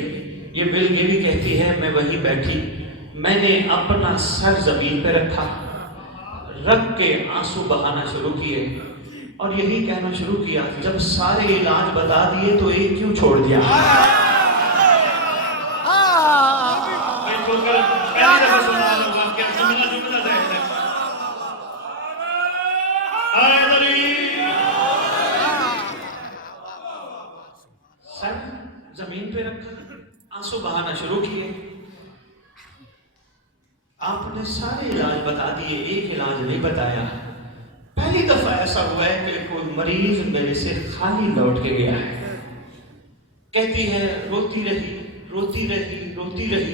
یہ ولگیوی کہتی ہے میں وہیں بیٹھی. میں نے اپنا سر زمین پہ رکھا رکھ کے آنسو بہانا شروع کیے اور یہی کہنا شروع کیا جب سارے علاج بتا دیے تو ایک کیوں چھوڑ دیا؟ سر زمین پہ رکھا آنسو بہانا شروع کیے. آپ نے سارے علاج بتا دیے ایک علاج نہیں بتایا. پہلی دفعہ ایسا ہوا ہے کہ کوئی مریض میرے سے خالی لوٹ کے گیا ہے. کہتی ہے روتی رہی روتی رہی روتی رہی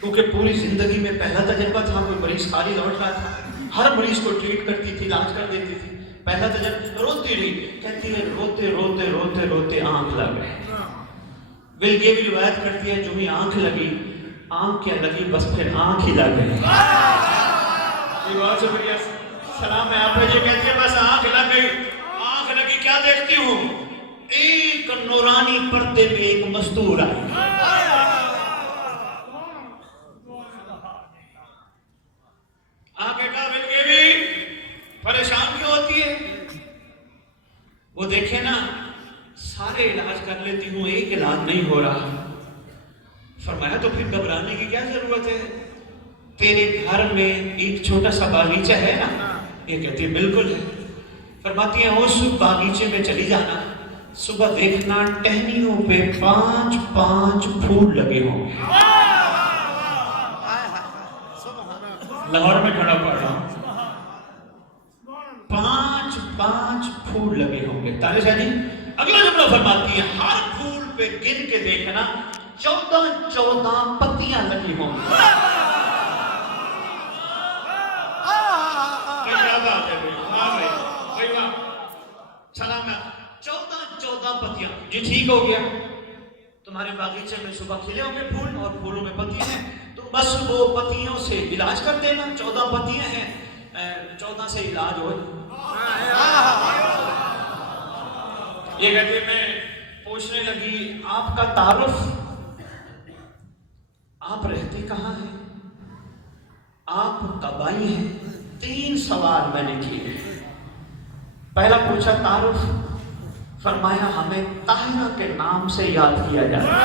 کیونکہ پوری زندگی میں پہلا تجربہ تھا. کوئی مریض خالی لوٹ رہا تھا. ہر مریض کو ٹریٹ کرتی تھی علاج کر دیتی تھی. پہلا تجربہ روتی رہی. کہتی ہے روتے روتے روتے روتے آنکھ لگ گئی. ولگیوی روایت کرتی ہے جو ہی آنکھ لگی آنکھ کیا لگی بس پھر آنکھ ہی لگ گئی. یہ بہت شکریہ سلام ہے آپ جو کہتی ہے بس آنکھ لگ گئی. آنکھ لگی کیا دیکھتی ہوں؟ ایک نورانی پردے میں ایک مستور آئی. آنکھیں کا ولگیوی پریشان کیوں ہوتی ہے؟ وہ دیکھیں نا سارے علاج کر لیتی ہوں ایک علاج نہیں ہو رہا. فرمایا تو پھر گھبرانے کی کیا ضرورت ہے؟ تیرے گھر میں ایک چھوٹا سا باغیچہ ہے نا؟ یہ کہتی ہے بالکل ہے. فرماتی ہیں اس باغیچے میں چلی جانا صبح دیکھنا ٹہنیوں پہ 5 پھول لگے ہوں گے. لاہور میں کھڑا پڑ رہا ہوں. 5 پھول لگے ہوں گے. تانے شاہ جی اگلا جملہ فرماتی ہے ہر پھول پہ گن کے دیکھنا 14 پتیاں لگی ہوں گی. کیا بات ہے بھائی 14 پتیاں. جی ٹھیک ہو گیا. تمہارے باغیچے میں صبح کھلے ہوں گے پھول اور پھولوں میں پتیاں ہیں تو بس وہ پتیوں سے علاج کر دینا. 14 پتیاں ہیں 14 سے علاج ہو. یہ کہتے میں پوچھنے لگی آپ کا تعارف؟ آپ رہتے کہاں ہیں؟ آپ کب آئی ہیں؟ 3 سوال میں نے کیے. پہلا پوچھا تعارف. فرمایا ہمیں طاہرہ کے نام سے یاد کیا جاتا ہے.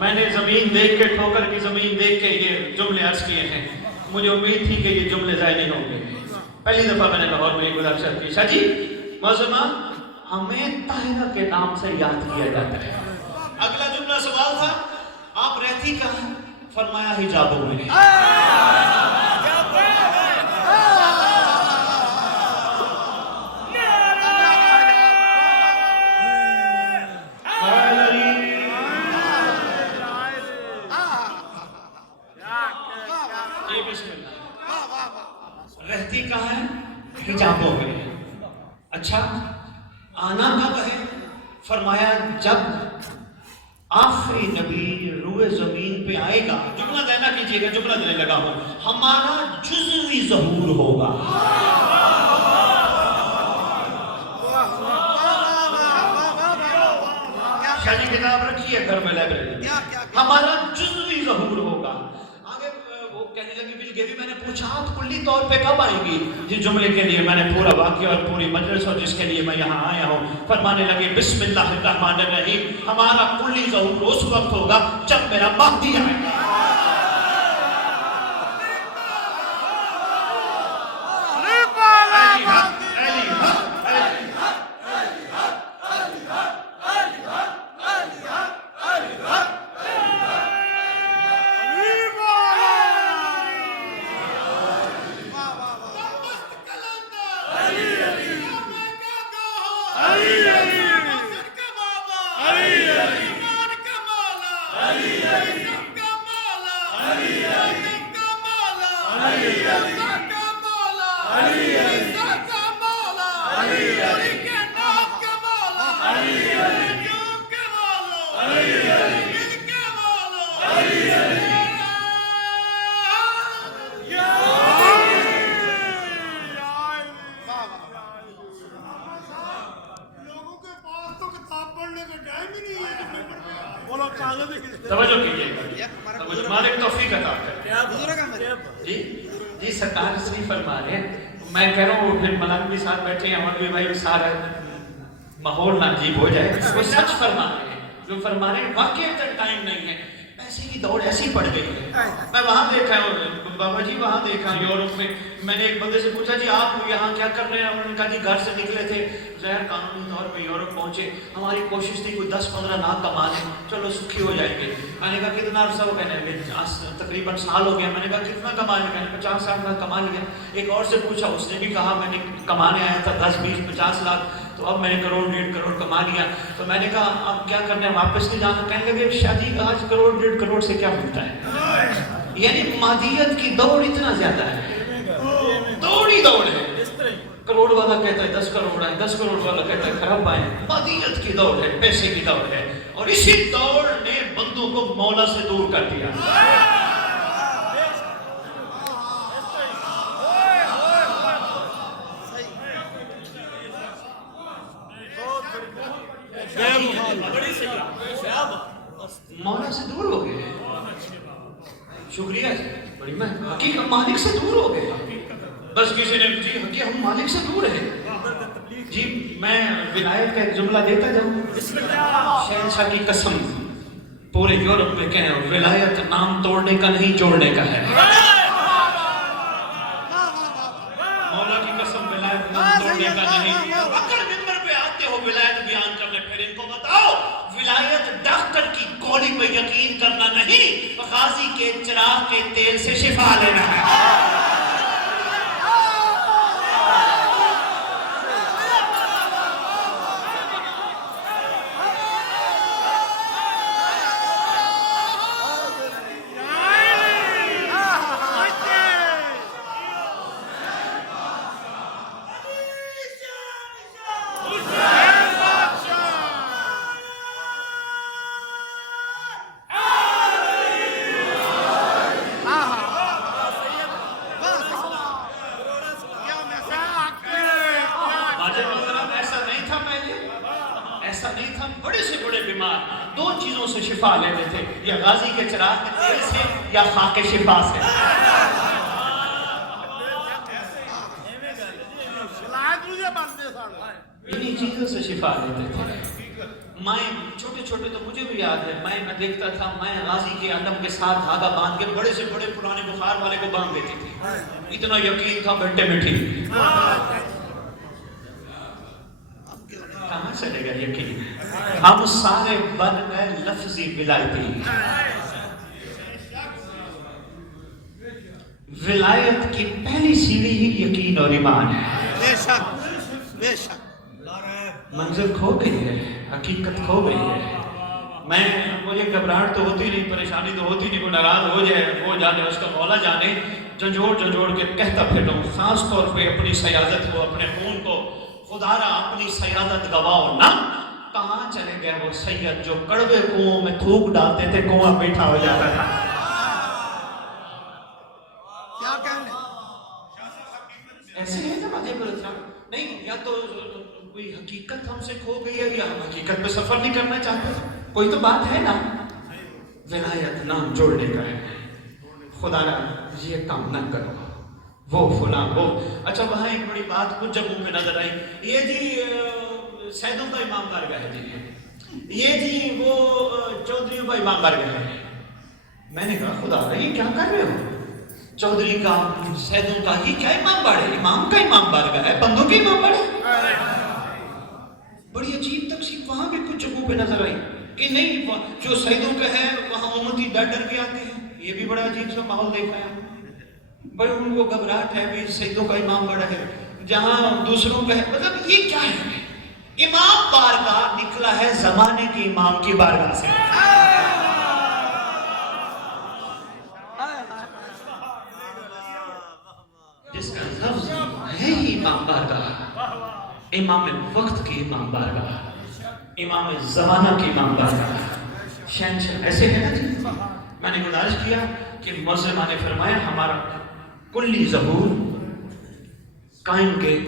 میں نے زمین دیکھ کے ٹھوکر کی زمین دیکھ کے یہ جملے عرض کیے ہیں. مجھے امید تھی کہ یہ جملے ضائع نہیں ہوں گے. پہلی دفعہ میں نے لاہور میں یہ گزارش کی. شاہ جی معظمہ ہمیں طاہرہ کے نام سے یاد کیا جاتا ہے. اگلا جملہ سوال تھا آپ رہتی کہاں؟ فرمایا حجابوں میں. فرمایا جب آخری نبی روئے زمین پہ آئے گا، جملہ دینا کیجئے گا، جملہ دینے لگا ہوں، ہمارا جزوی ظہور ہوگا. شاہ جی کتاب رکھی ہے گھر میں لائبریری، ہمارا جزوی ظہور ہوگا. آگے وہ کہنے لگی بلگیوی میں نے پوچھا آپ کلی طور پہ کب آئیں گی؟ جس جملے کے لیے میں نے پورا واقعہ اور پوری مجلس اور جس کے لیے میں یہاں آیا ہوں، فرمانے لگے بسم اللہ الرحمن الرحیم، ہمارا کلی ظہور اس وقت ہوگا جب میرا مہدی آئے گا. توجہ کیجئے گا، مالک توفیق عطا کرے. جی سرکار شریف فرما رہے ہیں، میں کہہ رہا ہوں پھر ملک بھی ساتھ بیٹھے ہیں، مولوی بھائی سارا ماحول نہ عجیب ہو جائے. وہ سچ فرما رہے ہیں، جو فرما رہے ہیں واقعی ٹائم نہیں ہے، پیسے کی دوڑ ایسی پڑ گئی ہے. میں وہاں دیکھا ہوں بابا جی، وہاں دیکھا یورپ میں. میں نے ایک بندے سے پوچھا جی آپ یہاں کیا کر رہے ہیں؟ انہوں نے کہا جی گھر سے نکلے تھے، غیر قانونی طور پہ یورپ پہنچے، ہماری کوشش تھی کوئی 10-15 لاکھ کما لیں، چلو سکھی ہو جائیں گے. میں نے کہا کتنا عرصہ ہو گیا؟ تقریباً سال ہو گیا. میں نے کہا کتنا کما لیا؟ میں نے 50-60 لاکھ کما لیا. ایک اور سے پوچھا، اس نے بھی کہا میں نے کمانے آیا تھا 10-20-50 لاکھ، تو اب میں نے 1-1.5 کروڑ کما لیا. تو میں نے کہا اب کیا کرنا ہے، واپس نہیں جانا؟ کہنے لگے شاہ جی آج 1-1.5 کروڑ سے کیا ملتا ہے؟ یعنی مادیت کی دوڑ اتنا زیادہ ہے، دوڑی دوڑ ہے. کروڑ والا کہتا ہے 10 کروڑ آئے، 10 کروڑ والا کہتا ہے خراب آئے. مادیت کی دوڑ ہے، پیسے کی دوڑ ہے، اور اسی دوڑ نے بندوں کو مولا سے دور کر دیا. مولا سے دور ہو گئے. شکریہ جی، بڑی میں حقیقت مالک سے دور ہو گئے. بس کسی نے جی حقیقت ہم مالک سے دور ہیں. جی میں ولایت کا ایک جملہ دیتا جاؤں. شہنشاہ کی قسم پورے یورپ میں کہیں ولایت نام توڑنے کا نہیں جوڑنے کا ہے. مولا کی قسم ولایت نام توڑنے کا نہیں. اگر منبر پہ آتے ہو ولایت بیان کرنے، پھر ان کو بتاؤ ولایت ڈاکٹر کی گولی پہ یقین کرنا نہیں، غازی کے چراغ کے تیل سے شفا لینا ہے. ایسا نہیں تھا. بڑے سے بڑے بیمار 2 چیزوں سے شفا لیتے تھے، یا غازی کے چراغ کے تیل سے یا خاک شفا سے. انہی چیزوں سے شفا لیتے تھے. مائیں چھوٹے چھوٹے تو مجھے بھی یاد ہے، میں دیکھتا تھا میں غازی کے علم کے ساتھ دھاگا باندھ کے بڑے سے بڑے پرانے بخار والے کو باندھ دیتی تھی. اتنا یقین تھا گھنٹے میں ٹھیک. کہاں چلے گا یقین؟ ہم سارے بن گئے لفظی ولایتی. ولایت کی پہلی سیڑھی ہی یقین اور ایمان ہے. بے شک بے شک. منزل کھو گئی ہے، حقیقت کھو گئی ہے. مجھے گھبراہٹ تو ہوتی نہیں، پریشانی تو ہوتی نہیں، کوئی ناراض ہو جائے وہ جانے، اس کا مولا جانے. جھنجھوڑ کے کہتا پھروں، خاص طور پہ اپنی سیادت کو، اپنے خون کو، خدا را اپنی سیادت گواؤ نہ، کہاں چلے گئے وہ سید جو کڑوے کنووں میں تھوک ڈالتے تھے کنواں میٹھا ہو جاتا تھا؟ کیا کہنے ایسے ہے نا نہیں، یا تو کوئی حقیقت ہم سے کھو گئی ہے یا ہم حقیقت پہ سفر نہیں کرنا چاہتے. کوئی تو بات ہے نا. ولایت نام جوڑنے کا ہے. خدا را یہ کام نہ کرو، وہ فلاں وہ. اچھا وہاں ایک بڑی بات کچھ جگہوں پہ نظر آئی، یہ جی سیدوں کا امام بارگاہ ہے جی، یہ جی وہ چودھریوں کا امام بارگاہ ہے. میں نے کہا خدا را یہ کیا کر رہے ہو؟ چودھری کا سیدوں کا یہ کیا امام باڑ ہے؟ امام کا امام بارگاہ ہے، بندوں کے امام باڑ ہے. بڑی عجیب تقسیم وہاں بھی کچھ جگہوں پہ نظر آئی کہ نہیں جو سیدوں کا ہے وہاں امتی ڈر کے آتے ہیں. یہ بھی بڑا عجیب سا ماحول دیکھا ہے. بڑے ان کو گھبراہٹ ہے بھی سیدوں کا امام بڑا ہے جہاں دوسروں کا ہے. مطلب یہ کیا ہے؟ امام بارگاہ نکلا ہے زمانے کی امام کی بارگاہ سے. جس کا لفظ ہے ہی امام بارگاہ، امام وقت کی امام بارگاہ، امام زمانہ کی امام بارگاہ. شہنشاہ ایسے ہے نا جی. میں نے گزارش کیا کہ معظمہ نے فرمایا ہمارا کلی ظہور قائم کے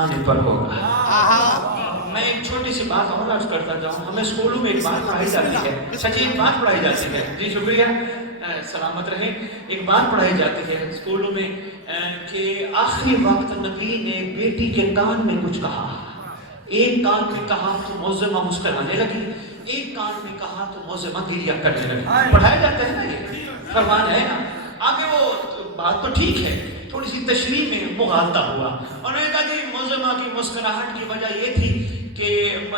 آنے پر ہوگا. میں ایک چھوٹی سی بات اور عرض کرتا جاؤں. ہمیں اسکولوں میں ایک بات پڑھائی جاتی ہے، سچی ایک بات پڑھائی جاتی ہے. جی شکریہ، سلامت رہیں. ایک بات پڑھائی جاتی ہے اسکولوں میں کہ آخری وقت نبی نے بیٹی کے کان میں کچھ کہا. ایک کان میں کہا تو معظمہ مسکرانے لگی، ایک کان میں کہا تو معظمہ گریہ کرنے لگی. پڑھایا جاتا ہے نا، یہ فرمان ہے نا. آگے وہ بات تو ٹھیک ہے، تھوڑی سی تشریح میں مغالطہ ہوا. انہوں نے کہا کہ معظمہ کی مسکراہٹ کی وجہ یہ تھی کہ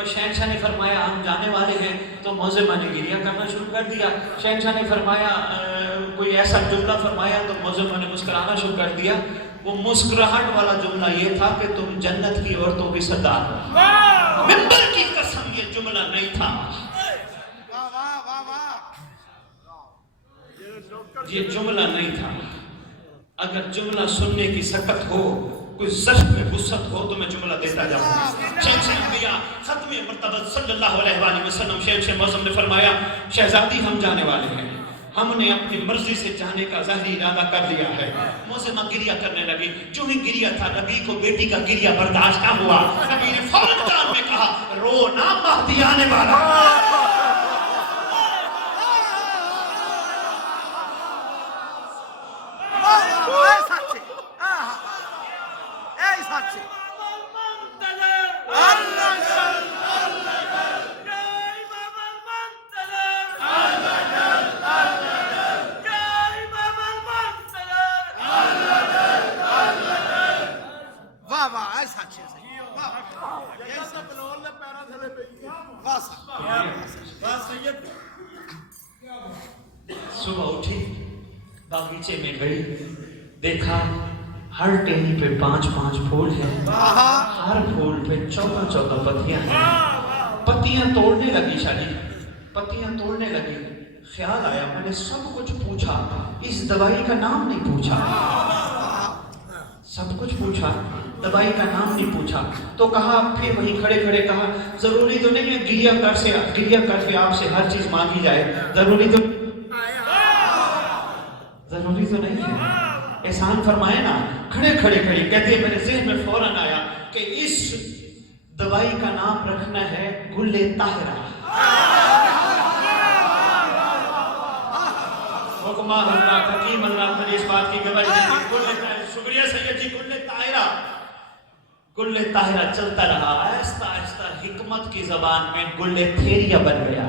شہنشاہ نے فرمایا ہم جانے والے ہیں، تو معظمہ نے گریہ کرنا شروع کر دیا. شہنشاہ نے فرمایا کوئی ایسا جملہ فرمایا تو معظمہ نے مسکرانا شروع کر دیا. وہ مسکراہٹ والا جملہ یہ تھا کہ تم جنت کی عورتوں کی سردار ہو. ممبر کی قسم یہ جملہ نہیں تھا. یہ جملہ نہیں تھا. اگر جملہ سننے کی سکت ہو، کوئی ذہن میں وسعت ہو تو میں جملہ دیتا جاؤں. شہنشاہ انبیاء ختم مرتبہ صلی اللہ علیہ وآلہ وسلم شہنشاہ معظم نے فرمایا شہزادی ہم جانے والے ہیں، ہم نے اپنی مرضی سے جانے کا ظاہری ارادہ کر لیا ہے. معظمہ گریہ کرنے لگی. جو ہی گریہ تھا نبی کو بیٹی کا گریہ برداشت نہ ہوا. نبی نے فوراً کان میں کہا رو نہ، مہدی آنے والا. صبح اٹھی، باغیچے میں گئی، دیکھا ہر ٹہنی پہ 5 پھول ہیں، ہر پھول پہ 14 پتیاں ہیں. پتیاں توڑنے لگی شاہی، پتیاں توڑنے لگی. خیال آیا میں نے سب کچھ پوچھا، اس دوائی کا نام نہیں پوچھا. سب کچھ پوچھا، دوائی کا نام نہیں پوچھا. تو کہا پھر وہیں کھڑے کھڑے کہا ضروری تو نہیں ہے گریہ کر کے آپ سے ہر چیز مانگی جائے. ضروری تو نہیں ہے. احسان فرمائے نا. کھڑے کہتے میرے ذہن میں فوراً آیا کہ اس دوائی کا نام رکھنا ہے گل طاہرہ. حکمہ اللہ حکیم اللہ نے اس بات کی گواہی دی. گل طاہرہ. شکریہ سید جی. گل طاہرہ چلتا رہا. آہستہ آہستہ حکمت کی زبان میں گل تھیریا بن گیا.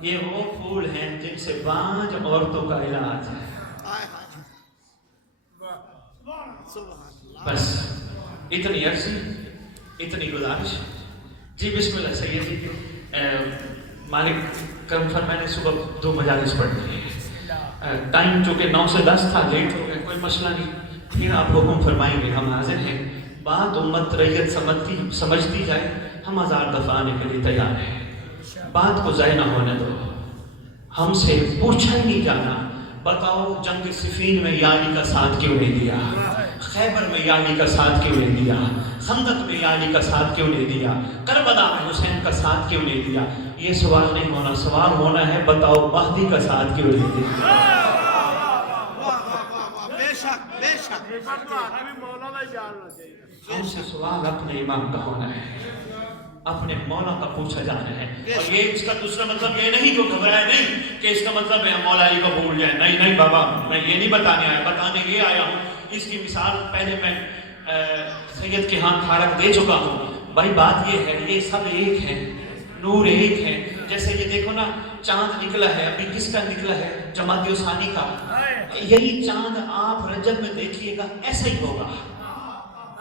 یہ وہ پھول ہیں جن سے 5 عورتوں کا علاج ہے. بس اتنی عرضی، اتنی گزارش. جی بسم اللہ سید جی. مالک کرم فرمائے نے صبح 2 مجالس پڑھنی ہے. ٹائم چونکہ 9 سے 10 تھا، لیٹ ہو گئے، کوئی مسئلہ نہیں. پھر آپ حکم فرمائیں گے، ہم حاضر ہیں. بات امت رعیت سمجھتی جائے، ہم 1000 دفعہ آنے کے لیے تیار ہیں. بات کو ضائع نہ ہونے دو. ہم سے پوچھا ہی نہیں جانا بتاؤ جنگ صفین میں یاری کا ساتھ کیوں نہیں دیا. خیبر میں یا علی کا ساتھ کیوں نہیں دیا؟ خندق میں یا علی کا ساتھ کیوں نہیں دیا؟ کربلا میں حسین کا ساتھ کیوں نہیں دیا؟ یہ سوال نہیں ہونا، سوال ہونا ہے بتاؤ مہدی کا ساتھ کیوں نہیں دیا؟ ہم سے سوال اپنے امام کا ہونا ہے، اپنے مولا کا پوچھا جانا ہے. اور یہ اس کا دوسرا مطلب یہ نہیں کہ گھبرائے نہیں کہ اس کا مطلب ہے مولا علی کو بھول جائے. نہیں نہیں بابا، میں یہ نہیں بتانے آیا، بتانے یہ آیا ہوں. اس کی مثال پہلے میں سید کے ہاں کھارک دے چکا ہوں. بھائی بات یہ ہے، یہ سب ایک ہیں، نور ایک ہے. جیسے یہ دیکھو نا، چاند نکلا ہے، ابھی کس کا نکلا ہے؟ جمادی ثانی کا. یہی چاند آپ رجب میں دیکھیے گا ایسا ہی ہوگا،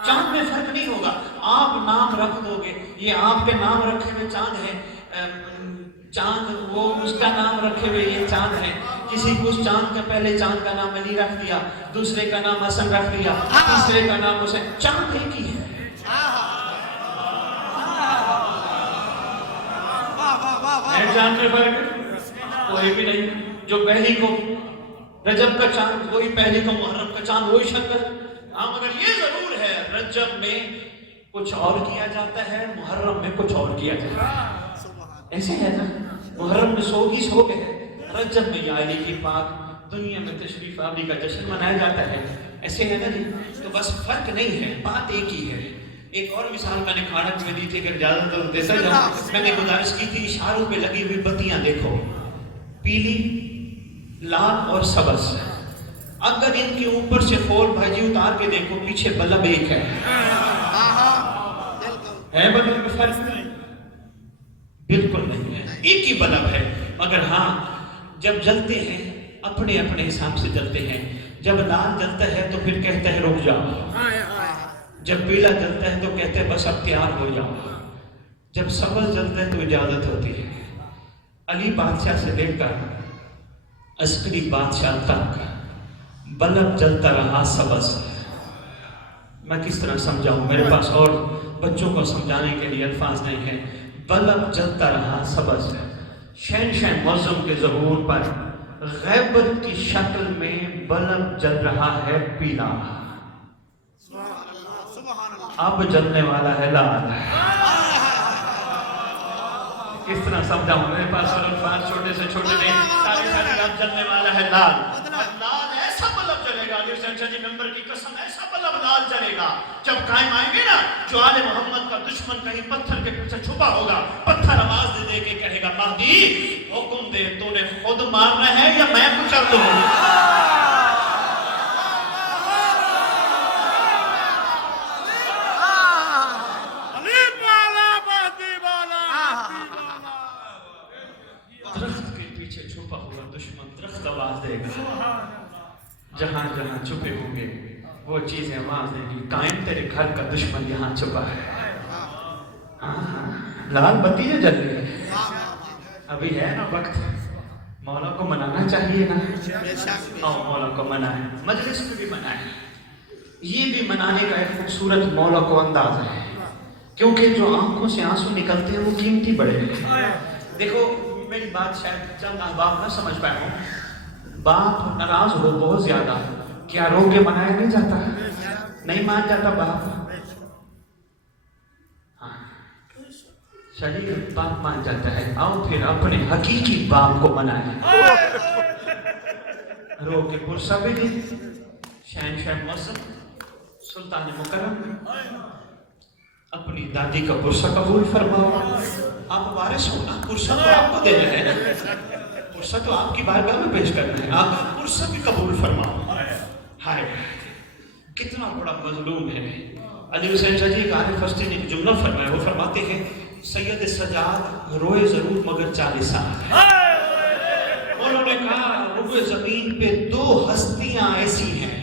چاند میں فرق نہیں ہوگا. آپ نام رکھ دو گے، یہ آپ کے نام رکھے ہوئے چاند ہے، چاند وہ اس کا نام رکھے ہوئے یہ چاند ہے. کسی کو اس چاند کا پہلے چاند کا نام علی رکھ دیا، دوسرے کا نام حسن رکھ دیا، تیسرے کا نام حسین. چاند ایک ہی ہے. چاند میں فرق کوئی بھی نہیں. جو پہلی کو رجب کا چاند وہی پہلی کو محرم کا چاند وہی شکل. ہاں مگر یہ ضرور ہے، رجب میں کچھ اور کیا جاتا ہے، محرم میں کچھ اور کیا جاتا ہے. ایسے ہے نا، محرم میں 100 کی 100 ہے، رجب میں یا علی کی پاک دنیا میں تشریف آوری کا جشن منایا جاتا ہے. ایسے ہے نا جی. تو بس فرق نہیں ہے، بات ایک ہی ہے. ایک اور مثال میں نے کھارک میں دی تھی کہ اجازت تو دیتا جاؤں. میں نے گزارش کی تھی اشاروں پہ لگی ہوئی بتیاں دیکھو، پیلی، لال اور سبز. اگر ان کے اوپر سے کھول بھائی اتار کے دیکھو، پیچھے بلب ایک ہے. ہے بلب میں فرق نہیں؟ بالکل نہیں ہے، ایک ہی بلب ہے. مگر ہاں جب جلتے ہیں اپنے اپنے حساب سے جلتے ہیں. جب لال جلتا ہے تو پھر کہتا ہے رک جاؤ. جب پیلا جلتا ہے تو کہتے ہیں بس اب تیار ہو جاؤ. جب سبز جلتا ہے تو اجازت ہوتی ہے. علی بادشاہ سے لے کر عسکری بادشاہ تک بلب جلتا رہا سبز. میں کس طرح سمجھاؤں، میرے پاس اور بچوں کو سمجھانے کے لیے الفاظ نہیں ہیں. بلب جلتا رہا سبز. شہنشاہ معظم کے ظہور پر غیبت کی شکل میں بلب جل رہا ہے پیلا، اب جلنے والا ہے لال. کس طرح سمجھاؤں، میرے پاس اور الفاظ چھوٹے سے چھوٹے نہیں. سارے اب جلنے والا ہے لال. لال ایسا بلب جلے گا، جی ممبر کی قسم، ایسا بلب لال جلے گا جب قائم آئیں گے نا. جو آل محمد کا دشمن کہیں پتھر کے پیچھے چھپا ہوگا، پتھر آواز دے دے کے کہے گا مہدی حکم دے، تو نے خود مارنا ہے یا میں کچل دوں؟ درخت کے پیچھے چھپا ہوا دشمن درخت آواز دے گا. جہاں جہاں چھپے ہوں گے وہ چیزیں آواز دیں گی، قائم تیرے گھر کا دشمن یہاں چھپا ہے. لال بتی ہے جل رہی ہے. ابھی ہے نا وقت، مولا کو منانا چاہیے نا. اور مولا کو منائے، مجلس میں بھی منائے. یہ بھی منانے کا ایک خوبصورت مولا کو انداز ہے، کیونکہ جو آنکھوں سے آنسو نکلتے ہیں وہ قیمتی بڑے ہیں. دیکھو میری بات شاید چند احباب نہ سمجھ پائے ہوں. باپ ناراض ہو بہت زیادہ، کیا رو کے منایا نہیں جاتا؟ نہیں مان جاتا باپ؟ ہاں شریف باپ مان جاتا ہے. آؤ پھر اپنے حقیقی باپ کو منائیں. رو کے پرسہ بھی دی. شہنشاہ معظم سلطان مکرم اپنی دادی کا پرسہ قبول فرماؤ. آپ وارث ہو نا، پرسہ تو آپ کو دینا ہے، پرسہ تو آپ کی بارگاہ میں پیش کرنا ہے. آپ پرسہ بھی قبول فرماؤ. ہائے کتنا بڑا مظلوم ہے. علی حسین شاہ جی ایک عارف ہستی نے ایک جملہ فرمایا. وہ فرماتے ہیں سید سجاد روئے ضرور مگر 40 سال. انہوں نے کہا روئے زمین پہ 2 ہستیاں ایسی ہیں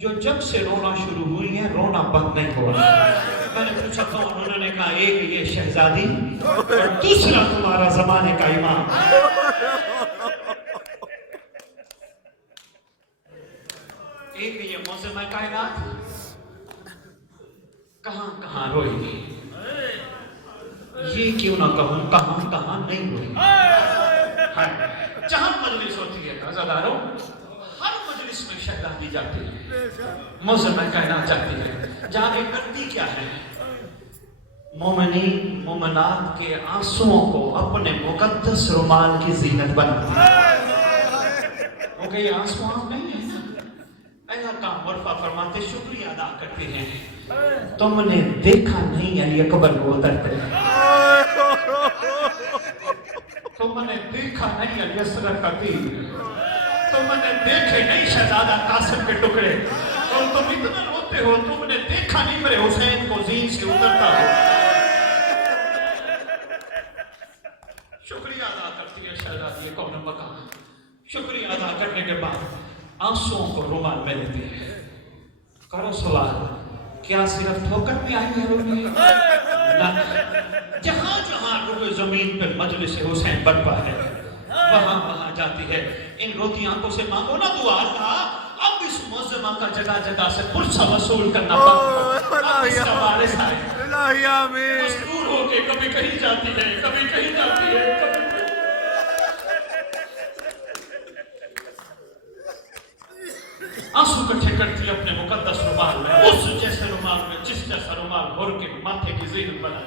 جو جب سے رونا شروع ہوئی ہیں رونا بند نہیں ہوا. میں نے پوچھا کون؟ انہوں نے کہا ایک یہ شہزادی اور دوسرا تمہارا زمانے کا امام. ایک یہ موسم کائنات کہاں کہاں روئی. یہ کیوں نہ کہوں کہاں کہاں نہیں روئی. جہاں مجلس ہوتی ہے عزاداروں، ہر مجلس میں شہزادی جاتی ہے، موزمہ کائنات جاتی ہے، جا کے کرتی کیا ہے؟ مومنین مومنات کے آنسوؤں کو اپنے مقدس رومال کی زینت بناتی ہے۔ کیونکہ یہ آنسو عام نہیں ہے نا۔ اللہ کا مرفع فرماتے شکریہ ادا کرتے ہیں، تم نے دیکھا نہیں علی اکبر کو اترتے، تم نے دیکھا نہیں علی اصغر کا تیر، تم نے دیکھے نہیں شہزادہ قاسم کے ٹکڑے، اور تم اتنا روتے ہو، تم نے دیکھا نہیں میرے حسین کو زین سے اترتا ہو۔ شکریہ ادا کرتی ہے شہزادی کون مقام، شکریہ ادا کرنے کے بعد آنسوؤں کو رومال میں لیتی ہے۔ کرو سوال، کیا صرف ٹھوکر میں آئی ہے رونے؟ نہ، جہاں جہاں روئے زمین پر مجلس حسین برپا ہے، وہاں وہاں جاتی ہے۔ ان روتی آنکھوں سے مانگو نا دعا، اللہ اب اس معظمہ کا جگہ جگہ سے پرسہ وصول کرنا بند، اب اس کا وارث آئے، الہی آمین۔ مستور ہو کے کبھی کہیں جاتی ہے، کبھی کہیں جاتی ہے، کبھی آنسو کٹھے کرتی ہے اپنے مقدس رومال میں، اس جیسے رومال میں جس جیسا رومال بھر کے ماتھے کی زینت بنا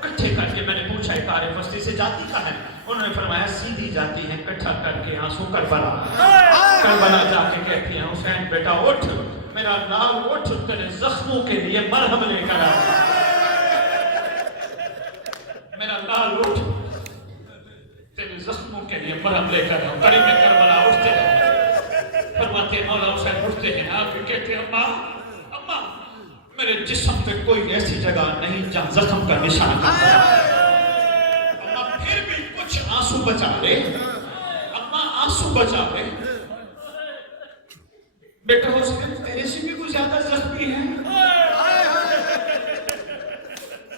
کٹھے کر کے۔ میں نے پوچھا ایک عارف وسطی سے جاتی کہاں ہے؟ انہوں نے فرمایا سیدھی جاتی ہیں، کٹھا کر کے آنسو کربلا، کربلا جا کے کہتی ہیں حسین بیٹا اٹھ، میرا لال اٹھ، تیرے زخموں کے لیے مرہم لے کر آ، میرا لال اٹھ، تیرے زخموں کے لیے مرہم لے کر آؤ۔ کریم کربلا اٹھتے ہیں، فرماتے ہیں مولا حسین اٹھتے ہیں، آپ کہتے ہیں اماں اماں میرے جسم پہ کوئی ایسی جگہ نہیں جہاں زخم کا نشان ہے، اماں پھر بھی کچھ آنسو بچا لے، اماں آنسو بچا لے۔ بیٹا حسین تیرے سے بھی کوئی زیادہ زخمی ہے؟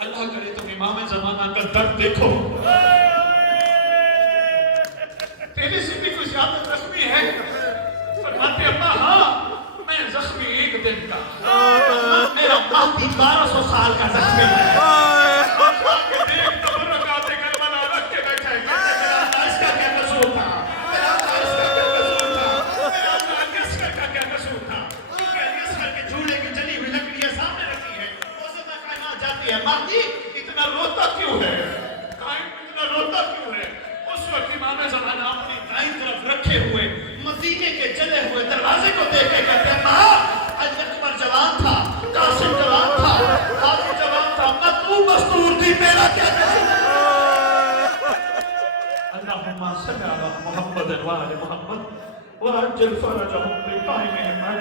اللہ کرے تم امام زمانہ کا درد دیکھو، تیرے سے بھی کوئی زیادہ زخمی ہے؟ فرماتے ابا ہاں میں زخمی ایک دن کا، میرا مہدی 1200 سال کا زخمی ہے۔ دیکھ تبرکات کربلا رکھ کے بیٹھا ہے، میرا اللہ اس کا کیا قصور تھا، میرا اللہ اس کا کیا قصور تھا، میرا اللہ علی کا کیا قصور تھا، کیونکہ علی اصغر کے جھولے کی جلی ہوئی لکڑیاں سامنے رکھی ہے، موزمہ کائنات جاتی ہے، مہدی اتنا روتا کیوں ہے، قائم اتنا روتا کیوں ہے؟ اس وقت امام زمانہ اپنی دائیں طرف رکھے ہوئے مدینے کے جلے ہوئے دروازے کو دیکھ کے کہتے ہیں ماں علی اکبر جوان تھا، قاسم جوان تھا، غازی جوان تھا، نہ تو مستور تھی، میرا کیا قصور؟ اللہم صلی علی محمد و آل محمد وعجل فرجہم بقائمہم